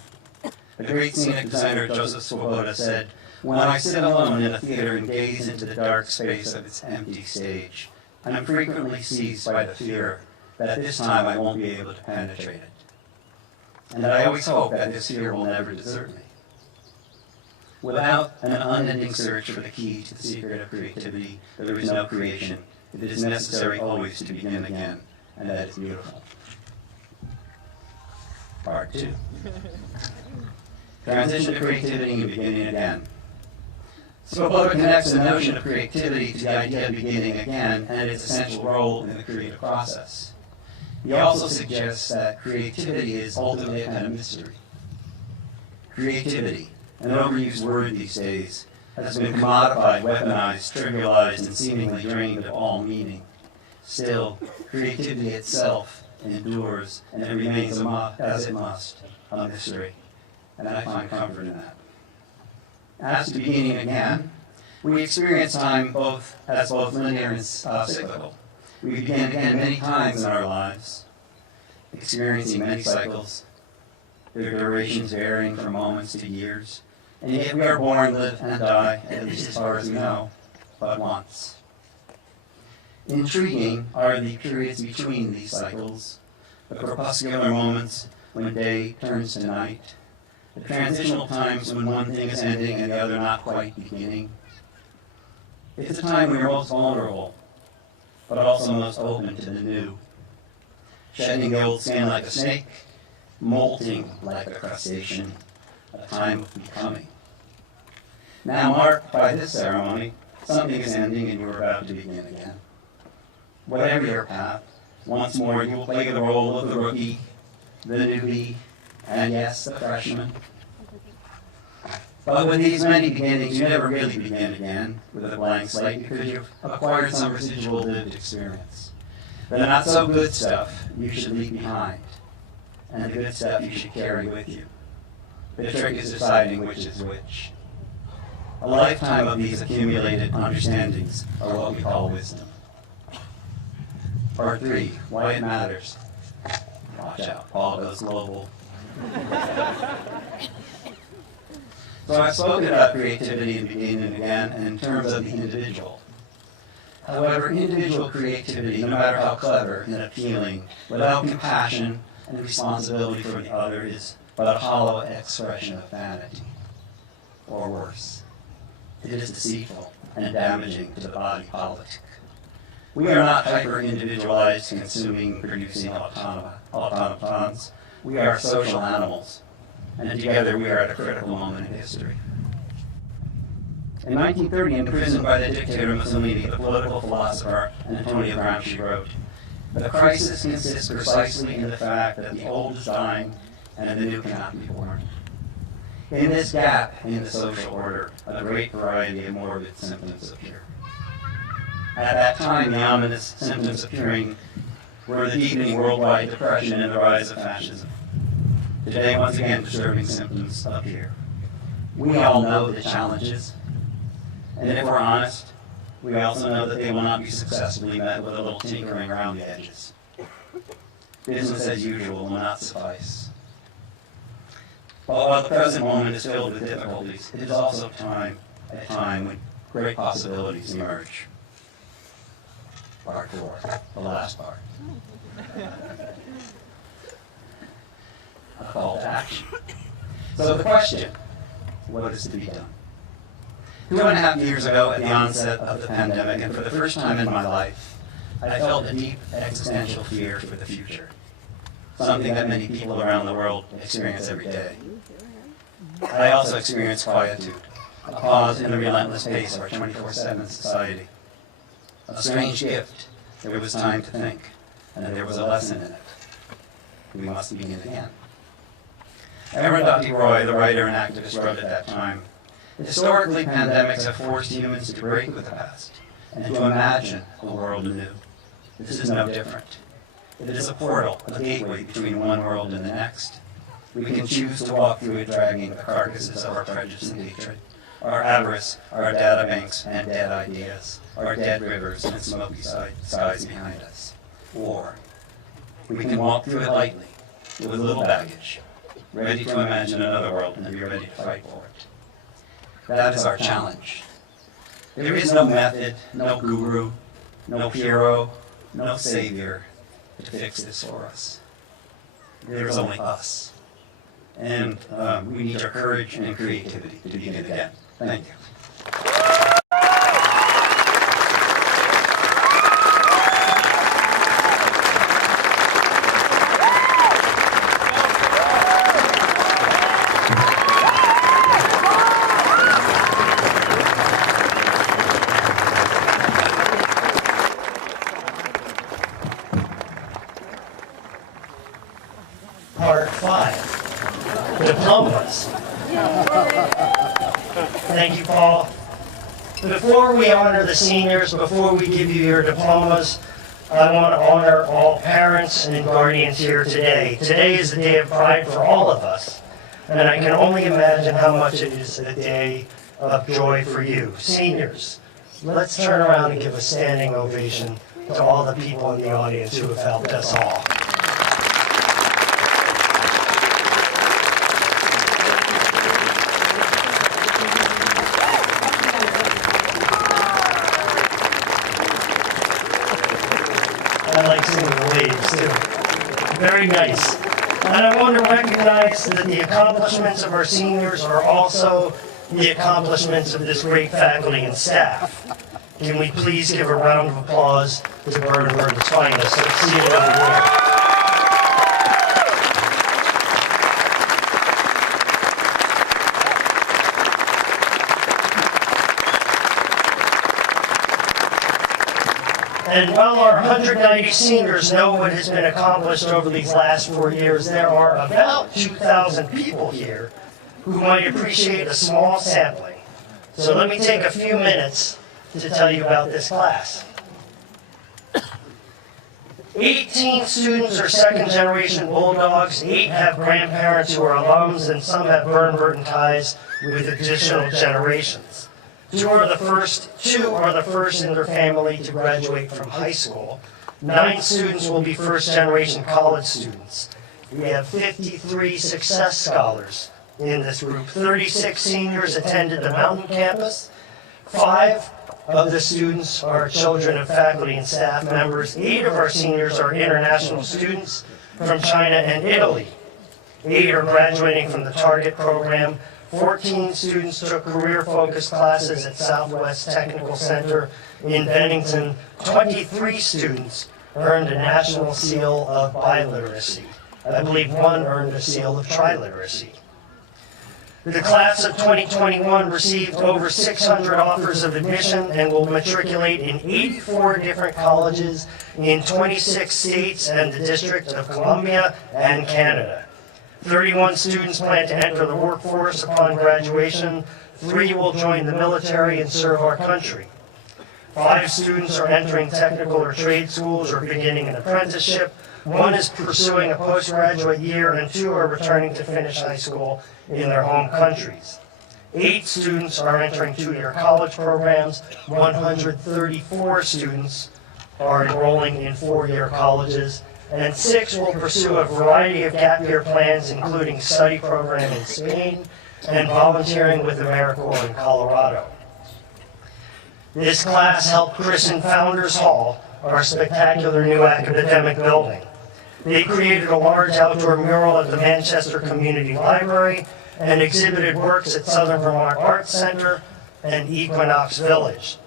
The great scenic designer Joseph Swoboda said, "When I sit alone in a theater and gaze into the dark space of its empty stage, I'm frequently seized by the fear that this time I won't be able to penetrate it. And I always hope that this fear will never desert me." Without an unending search for the key to the secret of creativity, there is no creation. It is necessary always to begin again, and that is beautiful. Part 2. Transition to creativity and beginning again. Swoboda connects the notion of creativity to the idea of beginning again and its essential role in the creative process. He also suggests that creativity is ultimately a kind of mystery. Creativity, an overused word these days, has been commodified, weaponized, trivialized, and seemingly drained of all meaning. Still, creativity itself endures, and it remains, as it must, a mystery. And I find comfort in that. As to beginning again, we experience time as both linear and cyclical. We begin again many times in our lives, experiencing many cycles, their durations varying from moments to years. And yet we are born, live, and die, at least as far as we know, but once. Intriguing are the periods between these cycles, the crepuscular moments when day turns to night, the transitional times when one thing is ending and the other not quite beginning. It's a time when we're most vulnerable, but also most open to the new, shedding the old skin like a snake, molting like a crustacean, a time of becoming. Now marked by this ceremony, something is ending and you're about to begin again. Whatever your path, once more you will play the role of the rookie, the newbie, and yes, the freshman. But with these many beginnings, you never really begin again with a blank slate because you've acquired some residual lived experience. The not so good stuff you should leave behind, and the good stuff you should carry with you. The trick is deciding which is which. A lifetime of these accumulated understandings are what we call wisdom. Part 3, why it matters. Watch out, Paul goes global. So I've spoken about creativity and beginning and again in terms of the individual. However, individual creativity, no matter how clever and appealing, without compassion and responsibility for the other, is but a hollow expression of vanity, or worse. It is deceitful and damaging to the body politic. We are not hyper-individualized, consuming, producing automatons. We are social animals, and together we are at a critical moment in history. In 1930, imprisoned by the dictator Mussolini, the political philosopher Antonio Gramsci wrote, "The crisis consists precisely in the fact that the old is dying and the new cannot be born." In this gap in the social order, a great variety of morbid symptoms appear. At that time, the ominous symptoms appearing were the deepening worldwide depression and the rise of fascism. Today, once again, disturbing symptoms appear. We all know the challenges, and if we're honest, we also know that they will not be successfully met with a little tinkering around the edges. Business as usual will not suffice. But while the present moment is filled with difficulties, it is also a time when great possibilities emerge. Part 4, the last part. A call to action. So the question, what is to be done? 2.5 years ago, at the onset of the pandemic, and for the first time in my life, I felt a deep existential fear for the future, something that many people around the world experience every day. I also experienced quietude, a pause in the relentless pace of our 24/7 society. A strange gift. There was time to think, and there was a lesson in it. We must begin again. Arundhati Roy, the writer and activist, wrote at that time, "Historically, pandemics have forced humans to break with the past and to imagine a world anew. This is no different. It is a portal, a gateway between one world and the next. We can choose to walk through it dragging the carcasses of our prejudice and hatred, our avarice, our data banks and dead ideas, our dead rivers and smoky skies behind us. Or we can walk through it lightly, with little baggage, ready to imagine another world and be ready to fight for it. That is our challenge. There is no method, no guru, no hero, no savior to fix this for us. There is only us. And we need our courage and creativity to begin again. Thank you. Part 5, diplomas. Thank you, Paul. Before we honor the seniors, before we give you your diplomas, I want to honor all parents and guardians here today. Today is a day of pride for all of us, and I can only imagine how much it is a day of joy for you. Seniors, let's turn around and give a standing ovation to all the people in the audience who have helped us all. I like seeing the ladies too. Very nice. And I want to recognize that the accomplishments of our seniors are also the accomplishments of this great faculty and staff. Can we please give a round of applause to Bird&Bird's finest, seated over there. And while our 190 seniors know what has been accomplished over these last 4 years, there are about 2,000 people here who might appreciate a small sampling. So let me take a few minutes to tell you about this class. 18 students are second-generation Bulldogs, 8 have grandparents who are alums, and some have Bird&Bird ties with additional generations. Two are the first in their family to graduate from high school. 9 students will be first-generation college students. We have 53 success scholars in this group. 36 seniors attended the Mountain Campus. 5 of the students are children of faculty and staff members. 8 of our seniors are international students from China and Italy. 8 are graduating from the Target program. 14 students took career-focused classes at Southwest Technical Center in Bennington. 23 students earned a national seal of biliteracy. I believe 1 earned a seal of triliteracy. The class of 2021 received over 600 offers of admission and will matriculate in 84 different colleges in 26 states and the District of Columbia and Canada. 31 students plan to enter the workforce upon graduation. 3 will join the military and serve our country. 5 students are entering technical or trade schools or beginning an apprenticeship. 1 is pursuing a postgraduate year, and 2 are returning to finish high school in their home countries. 8 students are entering 2-year college programs. 134 students are enrolling in 4-year colleges, and 6 will pursue a variety of gap year plans, including study program in Spain and volunteering with AmeriCorps in Colorado. This class helped christen Founders Hall, our spectacular new academic building. They created a large outdoor mural at the Manchester Community Library and exhibited works at Southern Vermont Arts Center and Equinox Village.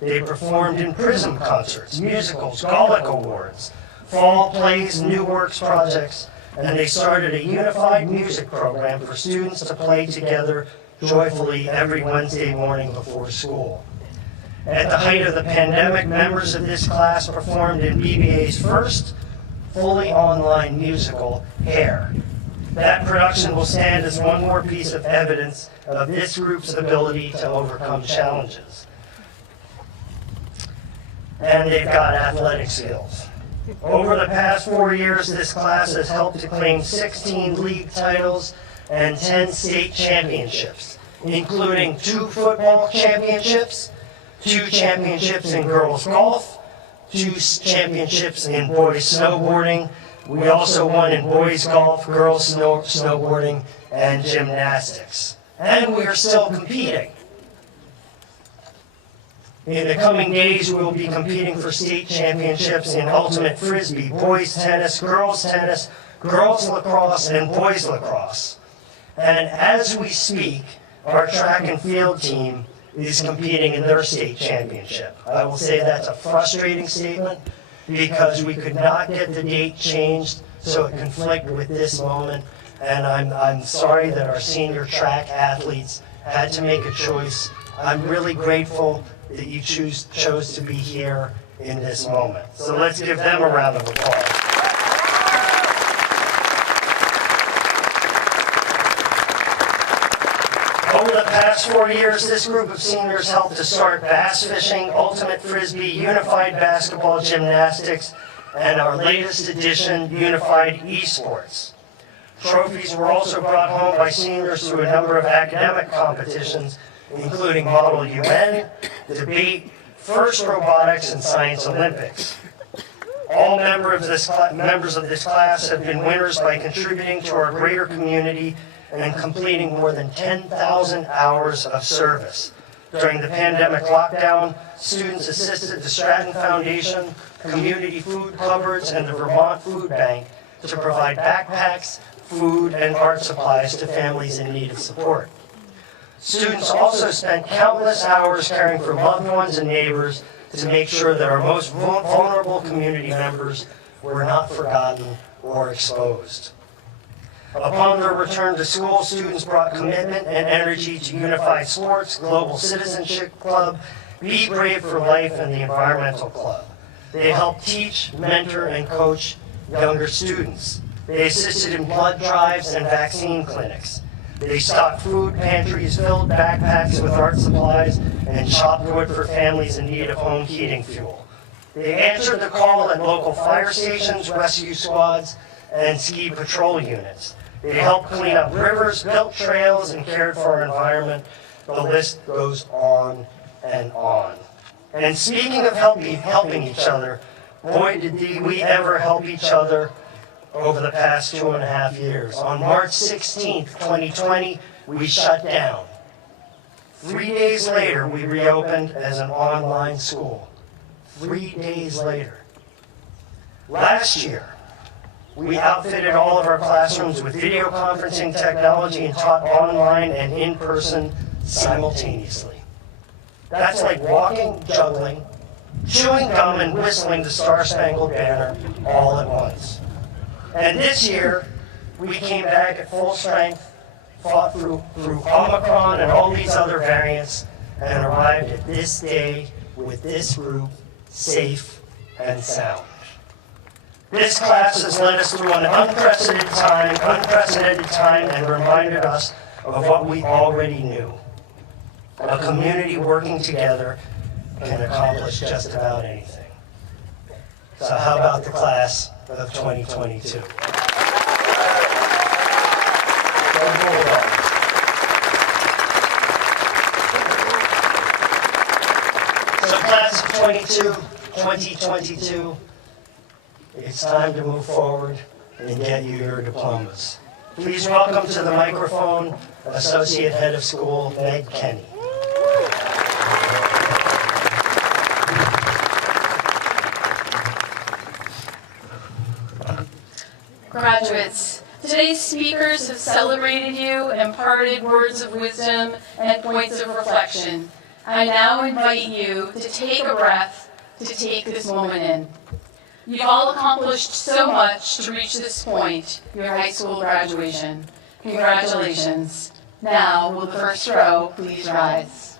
They performed in Prism concerts, musicals, Gallic Awards, fall plays, new works projects, and they started a unified music program for students to play together joyfully every Wednesday morning before school. At the height of the pandemic, members of this class performed in BBA's first fully online musical, Hair. That production will stand as one more piece of evidence of this group's ability to overcome challenges. And they've got athletic skills. Over the past 4 years, this class has helped to claim 16 league titles and 10 state championships, including 2 football championships, 2 championships in girls golf, 2 championships in boys snowboarding. We also won in boys golf, girls snowboarding, and gymnastics. And we are still competing. In the coming days, we will be competing for state championships in ultimate frisbee, boys tennis, girls lacrosse, and boys lacrosse. And as we speak, our track and field team is competing in their state championship. I will say that's a frustrating statement because we could not get the date changed so it conflicted with this moment. And I'm sorry that our senior track athletes had to make a choice. I'm really grateful that you chose to be here in this moment. So let's give them a round of applause. Over the past 4 years, this group of seniors helped to start bass fishing, ultimate frisbee, unified basketball, gymnastics, and our latest edition, unified esports. Trophies were also brought home by seniors through a number of academic competitions, including Model UN, debate, FIRST Robotics, and Science Olympics. All members of this class have been winners by contributing to our greater community and completing more than 10,000 hours of service. During the pandemic lockdown, students assisted the Stratton Foundation, Community Food Cupboards, and the Vermont Food Bank to provide backpacks, food, and art supplies to families in need of support. Students also spent countless hours caring for loved ones and neighbors to make sure that our most vulnerable community members were not forgotten or exposed. Upon their return to school, students brought commitment and energy to Unified Sports, Global Citizenship Club, Be Brave for Life, and the Environmental Club. They helped teach, mentor, and coach younger students. They assisted in blood drives and vaccine clinics. They stocked food pantries, filled backpacks with art supplies, and chopped wood for families in need of home heating fuel. They answered the call at local fire stations, rescue squads, and ski patrol units. They helped clean up rivers, built trails, and cared for our environment. The list goes on and on. And speaking of helping each other, boy, did we ever help each other over the past 2.5 years. On March 16th, 2020, we shut down. 3 days later, we reopened as an online school. 3 days later. Last year, we outfitted all of our classrooms with video conferencing technology and taught online and in person simultaneously. That's like walking, juggling, chewing gum, and whistling the Star-Spangled Banner all at once. And this year, we came back at full strength, fought through Omicron and all these other variants, and arrived at this day with this group safe and sound. This class has led us through an unprecedented time and reminded us of what we already knew. A community working together can accomplish just about anything. So how about the class of 2022? So class of 2022, it's time to move forward and get you your diplomas. Please welcome to the microphone Associate Head of School, Meg Kenny. Graduates, today's speakers have celebrated you, imparted words of wisdom and points of reflection. I now invite you to take a breath, to take this moment in. You've all accomplished so much to reach this point, your high school graduation. Congratulations. Now, will the first row please rise?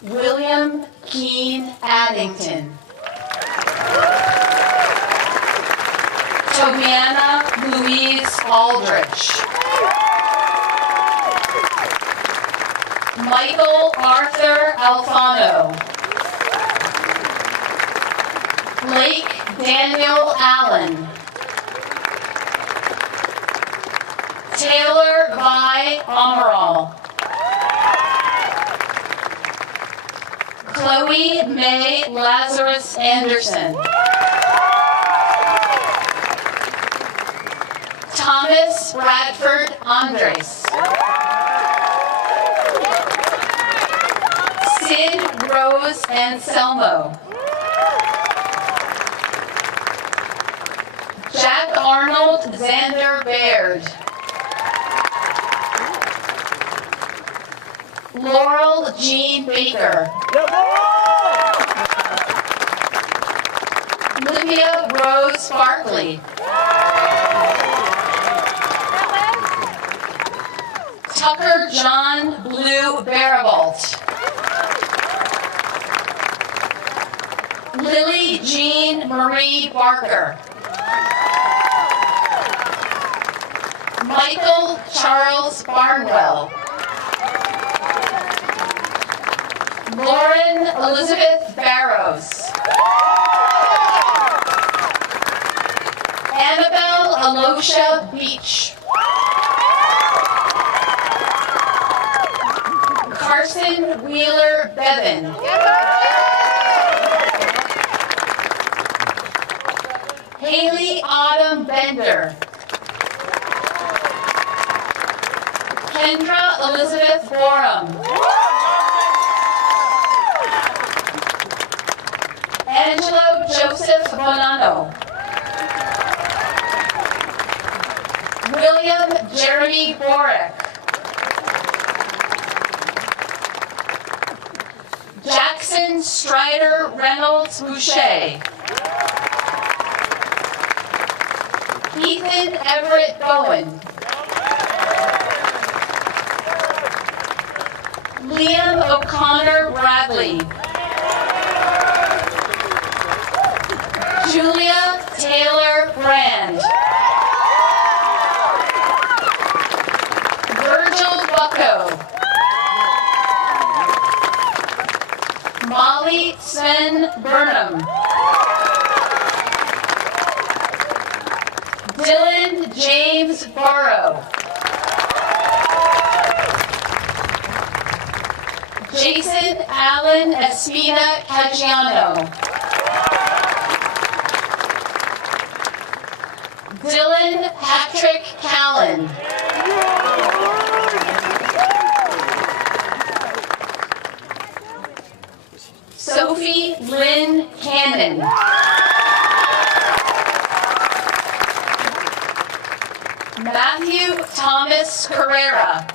William Keene Addington. Tobiana Louise Aldrich. Michael Arthur Alfano. Blake Daniel Allen. Taylor Vi Amaral. Chloe May Lazarus Anderson. Thomas Bradford Andres. Sid Rose Anselmo. Jack Arnold Xander Baird. Laurel Jean Baker. Olivia Rose Barkley. Tucker John Blue Barabalt. Lily Jean Marie Barker. Michael Charles Barnwell. Lauren Elizabeth Barrows. Annabelle Alosha Beach. Carson Wheeler Bevan. Haley Autumn Bender. Kendra Elizabeth Borum. Angelo Joseph Bonanno. William Jeremy Borick. Jackson Strider Reynolds Boucher. Ethan Everett Bowen. Liam O'Connor Bradley. Julia Taylor Brand. Virgil Bucko. Molly Sven Burnham. Dylan James Burrow. Jason Allen Espina Caggiano. Dylan Patrick Callan. Sophie Lynn Cannon. Matthew Thomas Carrera.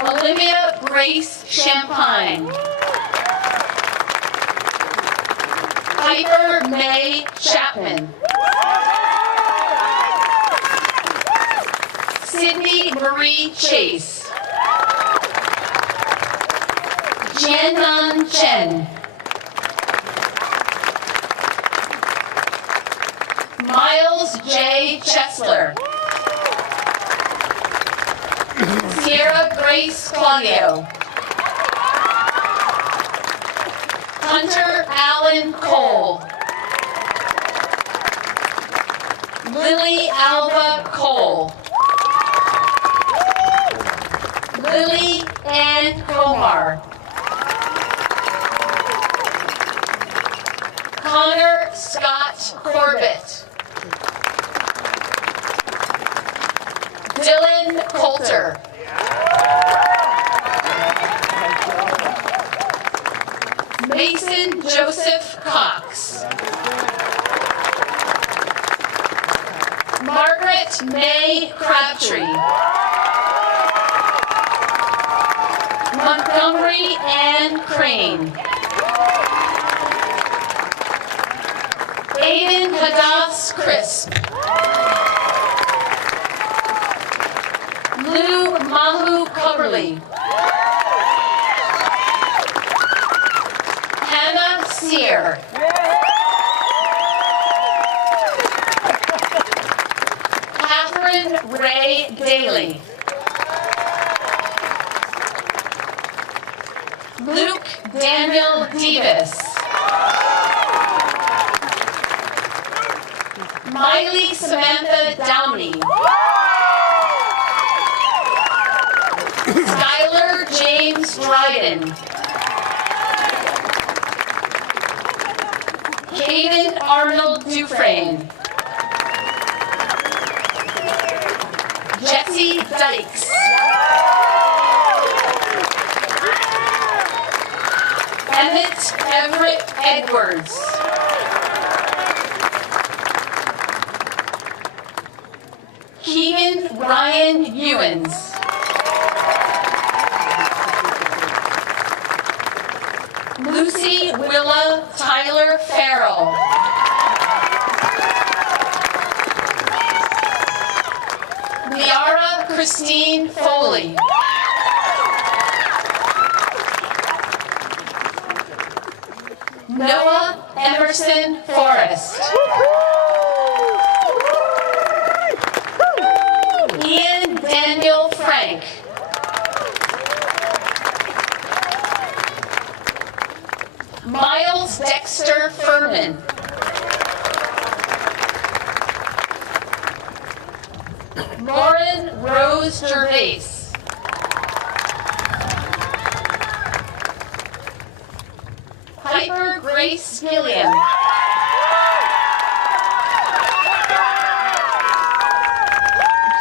Olivia Grace Champagne. Piper May Chapman. Sydney Marie Chase. Jiannan Chen. Miles J. Chesler. Sierra Grace Claudio. Hunter Allen Cole. Lily Alba Cole. Lily Ann Comar. Connor Scott Corbett. Dylan Coulter. Mason Joseph Cox. Margaret May Crabtree. Montgomery Ann Crane. Aiden Hadass Crisp. Lou Mahu Coverly. Hannah Sear. Catherine Ray Daly. Luke Daniel Davis. Miley Samantha Downey. Skylar James Dryden. Caden Arnold Dufresne. Jesse Dykes. Emmett Everett Edwards. Keegan Ryan Ewens. Lucy Willa Tyler Farrell. Liara Christine Foley. Noah Emerson Forrest. Ian Daniel Frank. Miles Dexter Furman. Lauren Rose Gervais. Piper Grace Gilliam.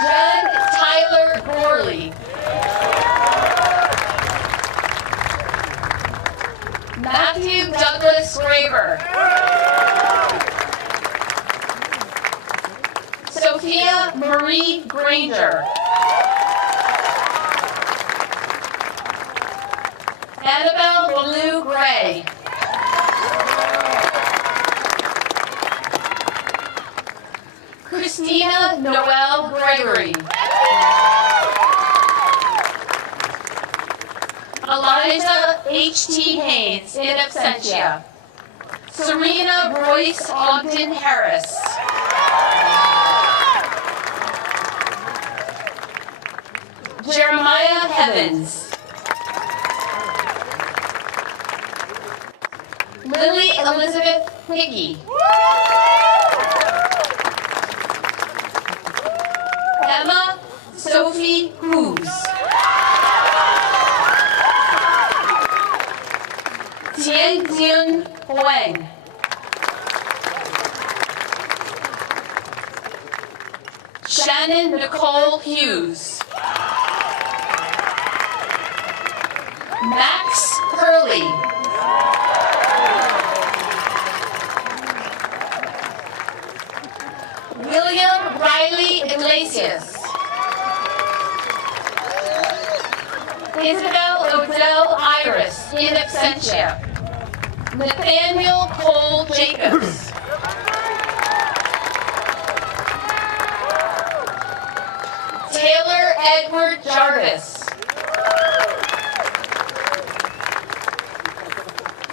Judd Tyler Gorley. Matthew Douglas Graber. Sophia Marie Granger. Annabelle Baloo Gray. Christina Noel Gregory. Eliza H.T. Haynes, in absentia. Serena Royce Ogden Harris. Jeremiah Evans. Lily Elizabeth Higgy. Emma Sophie Hughes. Tianjin Huang. Shannon Nicole Hughes. Max Hurley. William Riley Iglesias. Isabel Odell Iris, in absentia. Nathaniel Cole Jacobs. Taylor Edward Jarvis.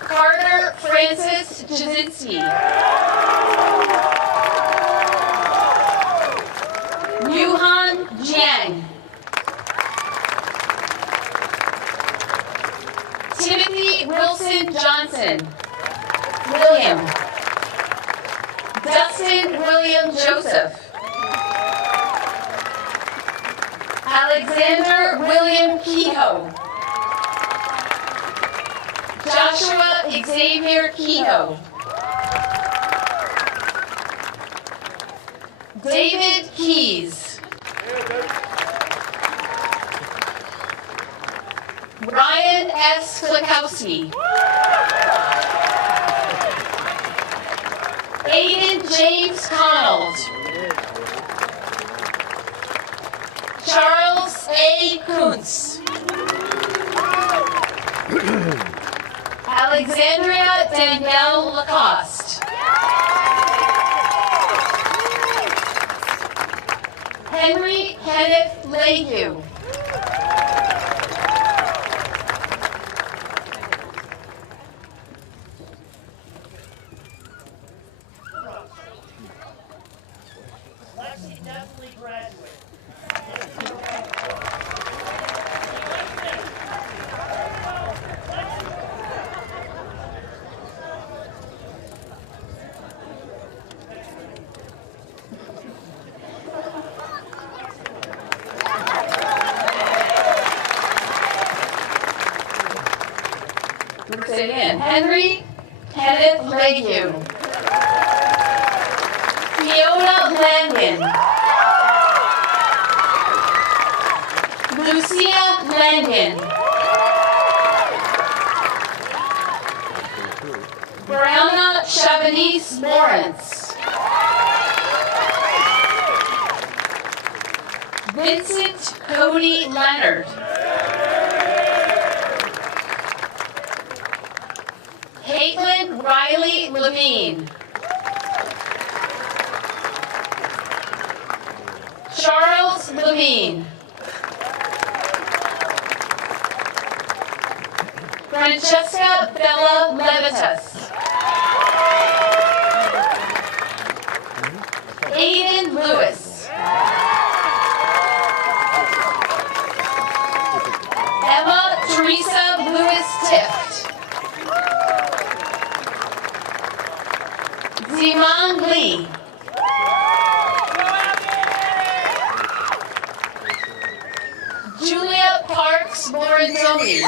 Carter Francis Jasinski. Yuhan Jiang. Timothy Wilson Johnson. William. Dustin William Joseph. Alexander William Kehoe. Joshua Xavier Kehoe. David Keys. Ryan S. Klikowski. Aiden James Connell. Charles A. Kuntz. Alexandria Danielle Lacoste. Henry Kenneth Leahy. Lexi definitely graduated. Say it again. Henry Kenneth Leahy. Fiona Landon. Lucia Landon. Brianna Chavanice Lawrence. Vincent Cody Leonard. Caitlin Riley Levine. Charles Levine. Francesca Bella Levitas. Aiden Lewis. Emma Teresa Lewis Tift. Zimang Lee. Julia Parks Lorenzoni.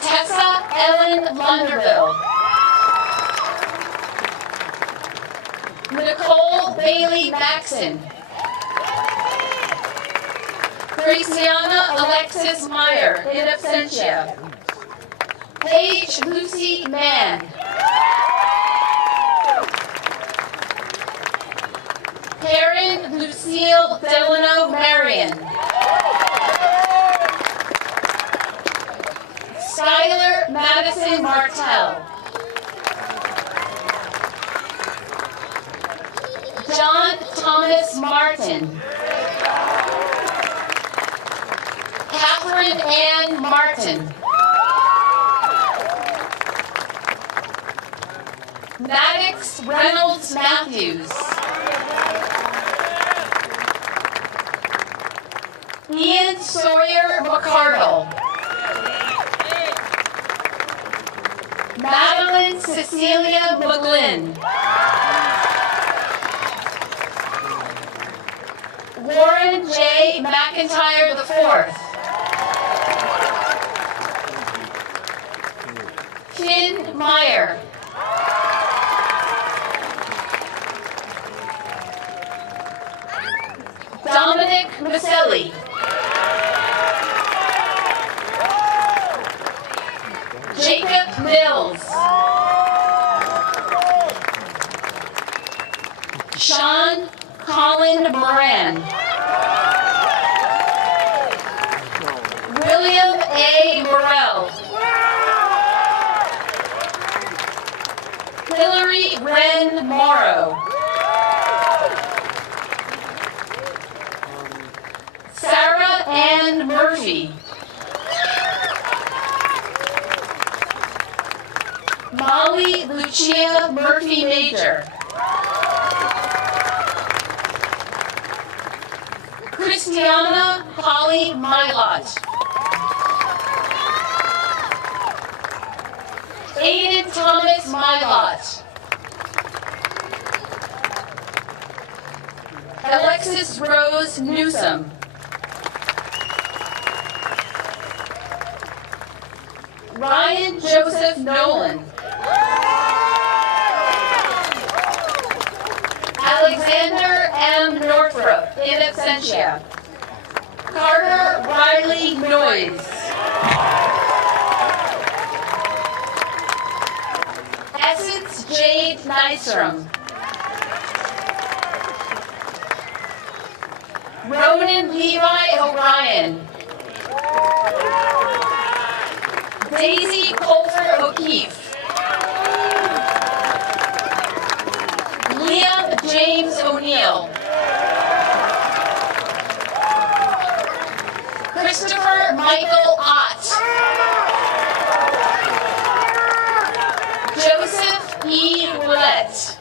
Tessa Ellen Lunderville. Nicole Bailey Maxon. Graciana Alexis Meyer, in absentia. Paige Lucy Mann. Karen Lucille Delano Marion. Skylar Madison Martell. John Thomas Martin. Catherine Ann Martin. Maddox Reynolds Matthews. Ian Sawyer McCardle. Madeline Cecilia McGlynn. Warren J. McIntyre IV. Finn Meyer. Dominic Maselli. Jacob Mills. Sean Colin Moran. William A. Morrell. Hillary Wren Morrow. Sarah Ann Murphy. Molly Lucia Murphy Major. Christiana Holly Milot. Aiden Thomas Milot. Alexis Rose Newsom. Ryan Joseph Nolan. Alexander M. Northrop, in absentia. Carter Riley Noyes. Essence Jade Nystrom. Ronan Levi O'Brien. Daisy Coulter O'Keefe. Liam James O'Neill. Christopher Michael Ott. Joseph E. Roulette.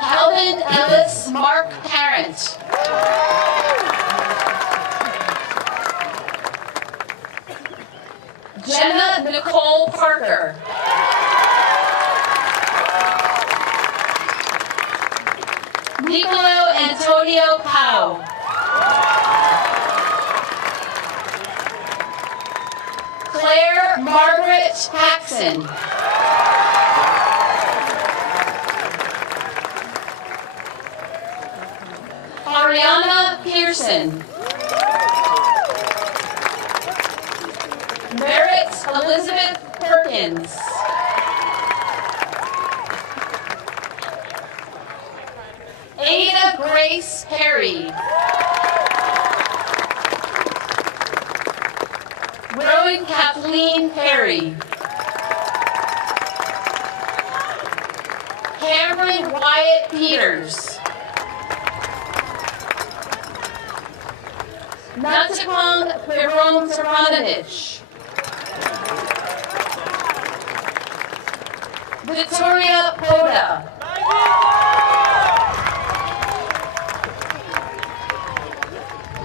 Calvin Ellis Mark Parent. Jenna Nicole Parker. Nicolo Antonio Pau. Claire Margaret Paxson. Ariana Pearson. Merritt Elizabeth Perkins. Ada Grace Perry. Rowan Kathleen Perry. Cameron Wyatt Peters. Natakong Perong Taranich. Victoria Poda.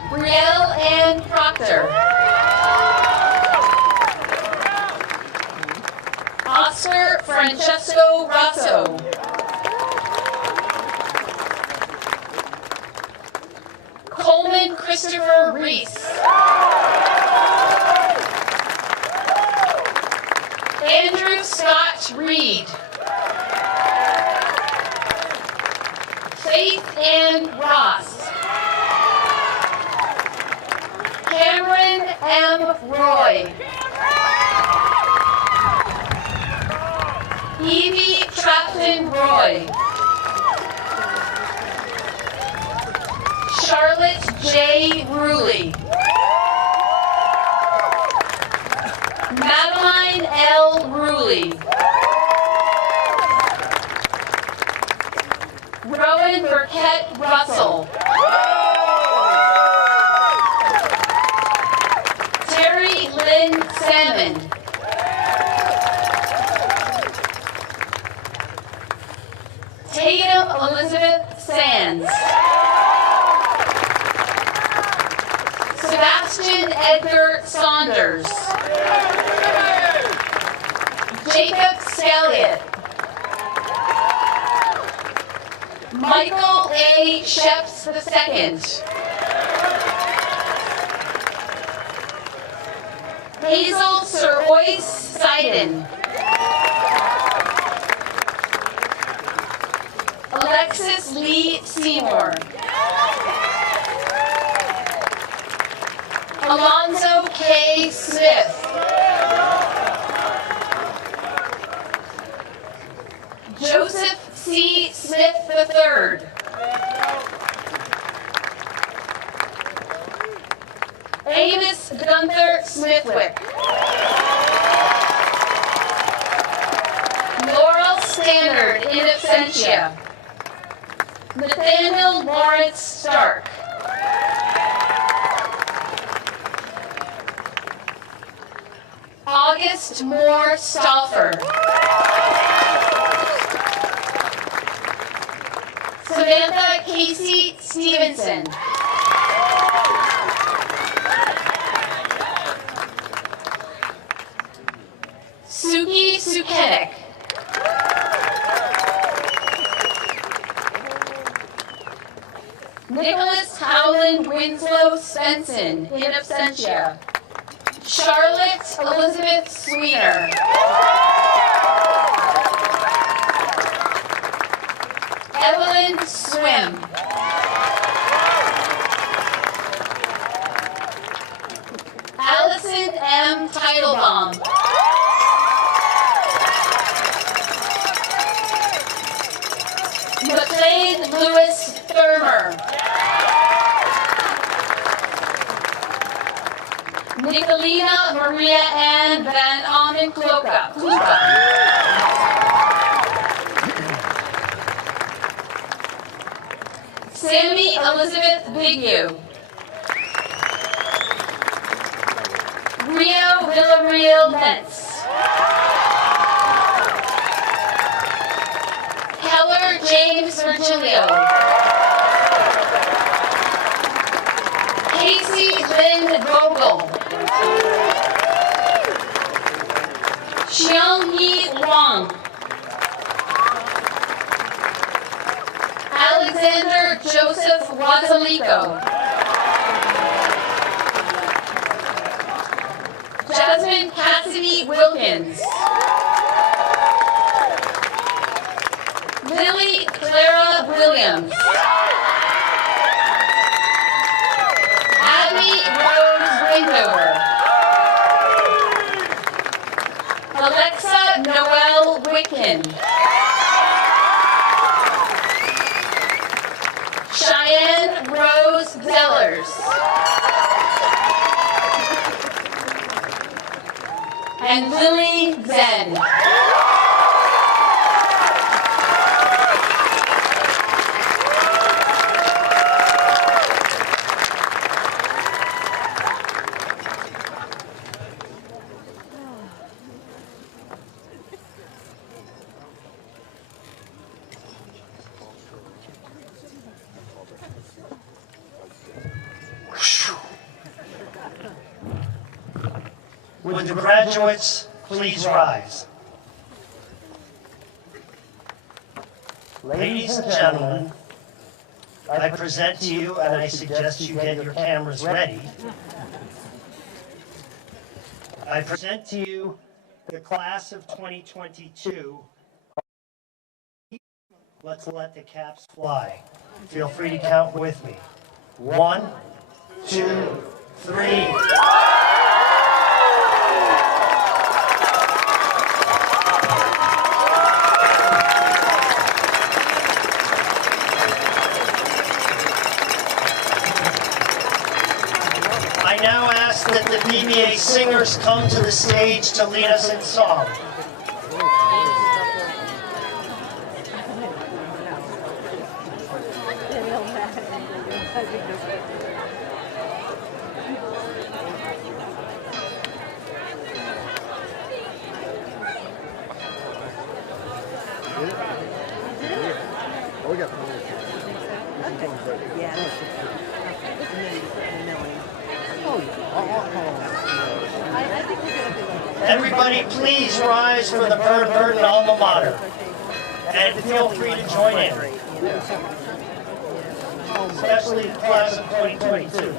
Brielle Ann Proctor. Oscar Francesco Rosso. Coleman Christopher Reese. Andrew Scott Reed. Faith Ann Ross. Cameron M. Roy. Evie Trapton Roy. Charlotte J. Ruley. Madeline L. Ruley. Rowan Burkett Russell. Terry Lynn Salmon. Tatum Elizabeth Sands. Sebastian Edgar Saunders. Jacob Scalliott. Michael A. Sheps II. Hazel Sir Royce Seiden. Alexis Lee Seymour. Alonzo K. Smith. Joseph C. Smith III. Amos Gunther Smithwick. Laurel Stannard in absentia. Nathaniel Lawrence Stark. August Moore Stauffer. Samantha Casey Stevenson. Suki Sukenik. Nicholas Howland Winslow Svensson in absentia. Charlotte Elizabeth Sweener. Evelyn Swim. Allison M. Teitelbaum. McLean Lewis Thurmer. Nicolina Maria Ann Van Amen Kloka. Sammy Elizabeth Bigu. Rio Villarreal Metz. Keller James Virgilio. Casey Lynn Vogel. Xiangyi Wang. Alexander Joseph Wazalico. Jasmine Cassidy Wilkins. Lily Clara Williams. Abby Rose Windover. Alexa Noel Wicken. Cheyenne Rose Zellers. And Lily Zen. Would the graduates please rise? Ladies and gentlemen, I present to you, and I suggest you get your cameras ready, I present to you the class of 2022. Let's let the caps fly. Feel free to count with me. 1, 2, 3. I now ask that the BBA singers come to the stage to lead us in song. Oh, we got plenty of time. Yeah. Everybody please rise for the Burden alma mater. And feel free to join in. especially the class of 2022.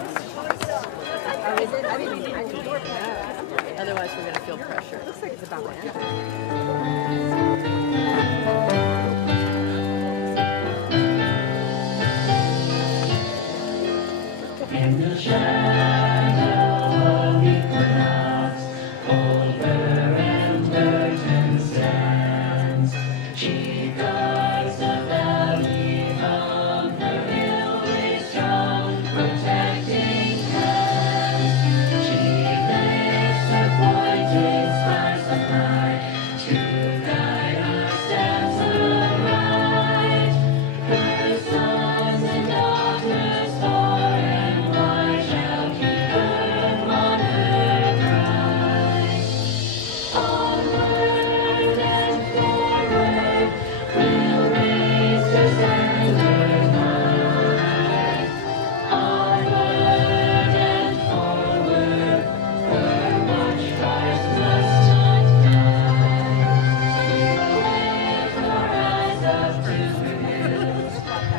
Otherwise, we're going to feel pressure. It looks like it's about to end. In the shadow of equinox, old and virgin stands. She guards the valley from her railway strong, protecting hands. She lifts her pointed spires up high to guide our steps aright. Her sons and daughters far and wide shall keep her on her pride. Onward and forward, we'll raise her standard high. Onward and forward, her watch stars must not die. Lift our eyes up to the hills,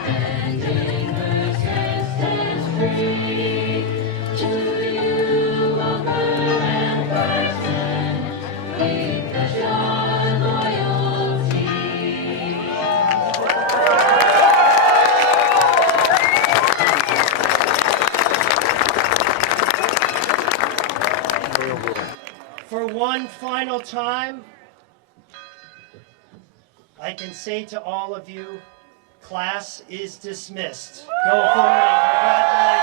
and in her stead stand free. To you, Walker and Person, we pledge our loyalty. For one final time, I can say to all of you, class is dismissed. Go Conferring, congratulations.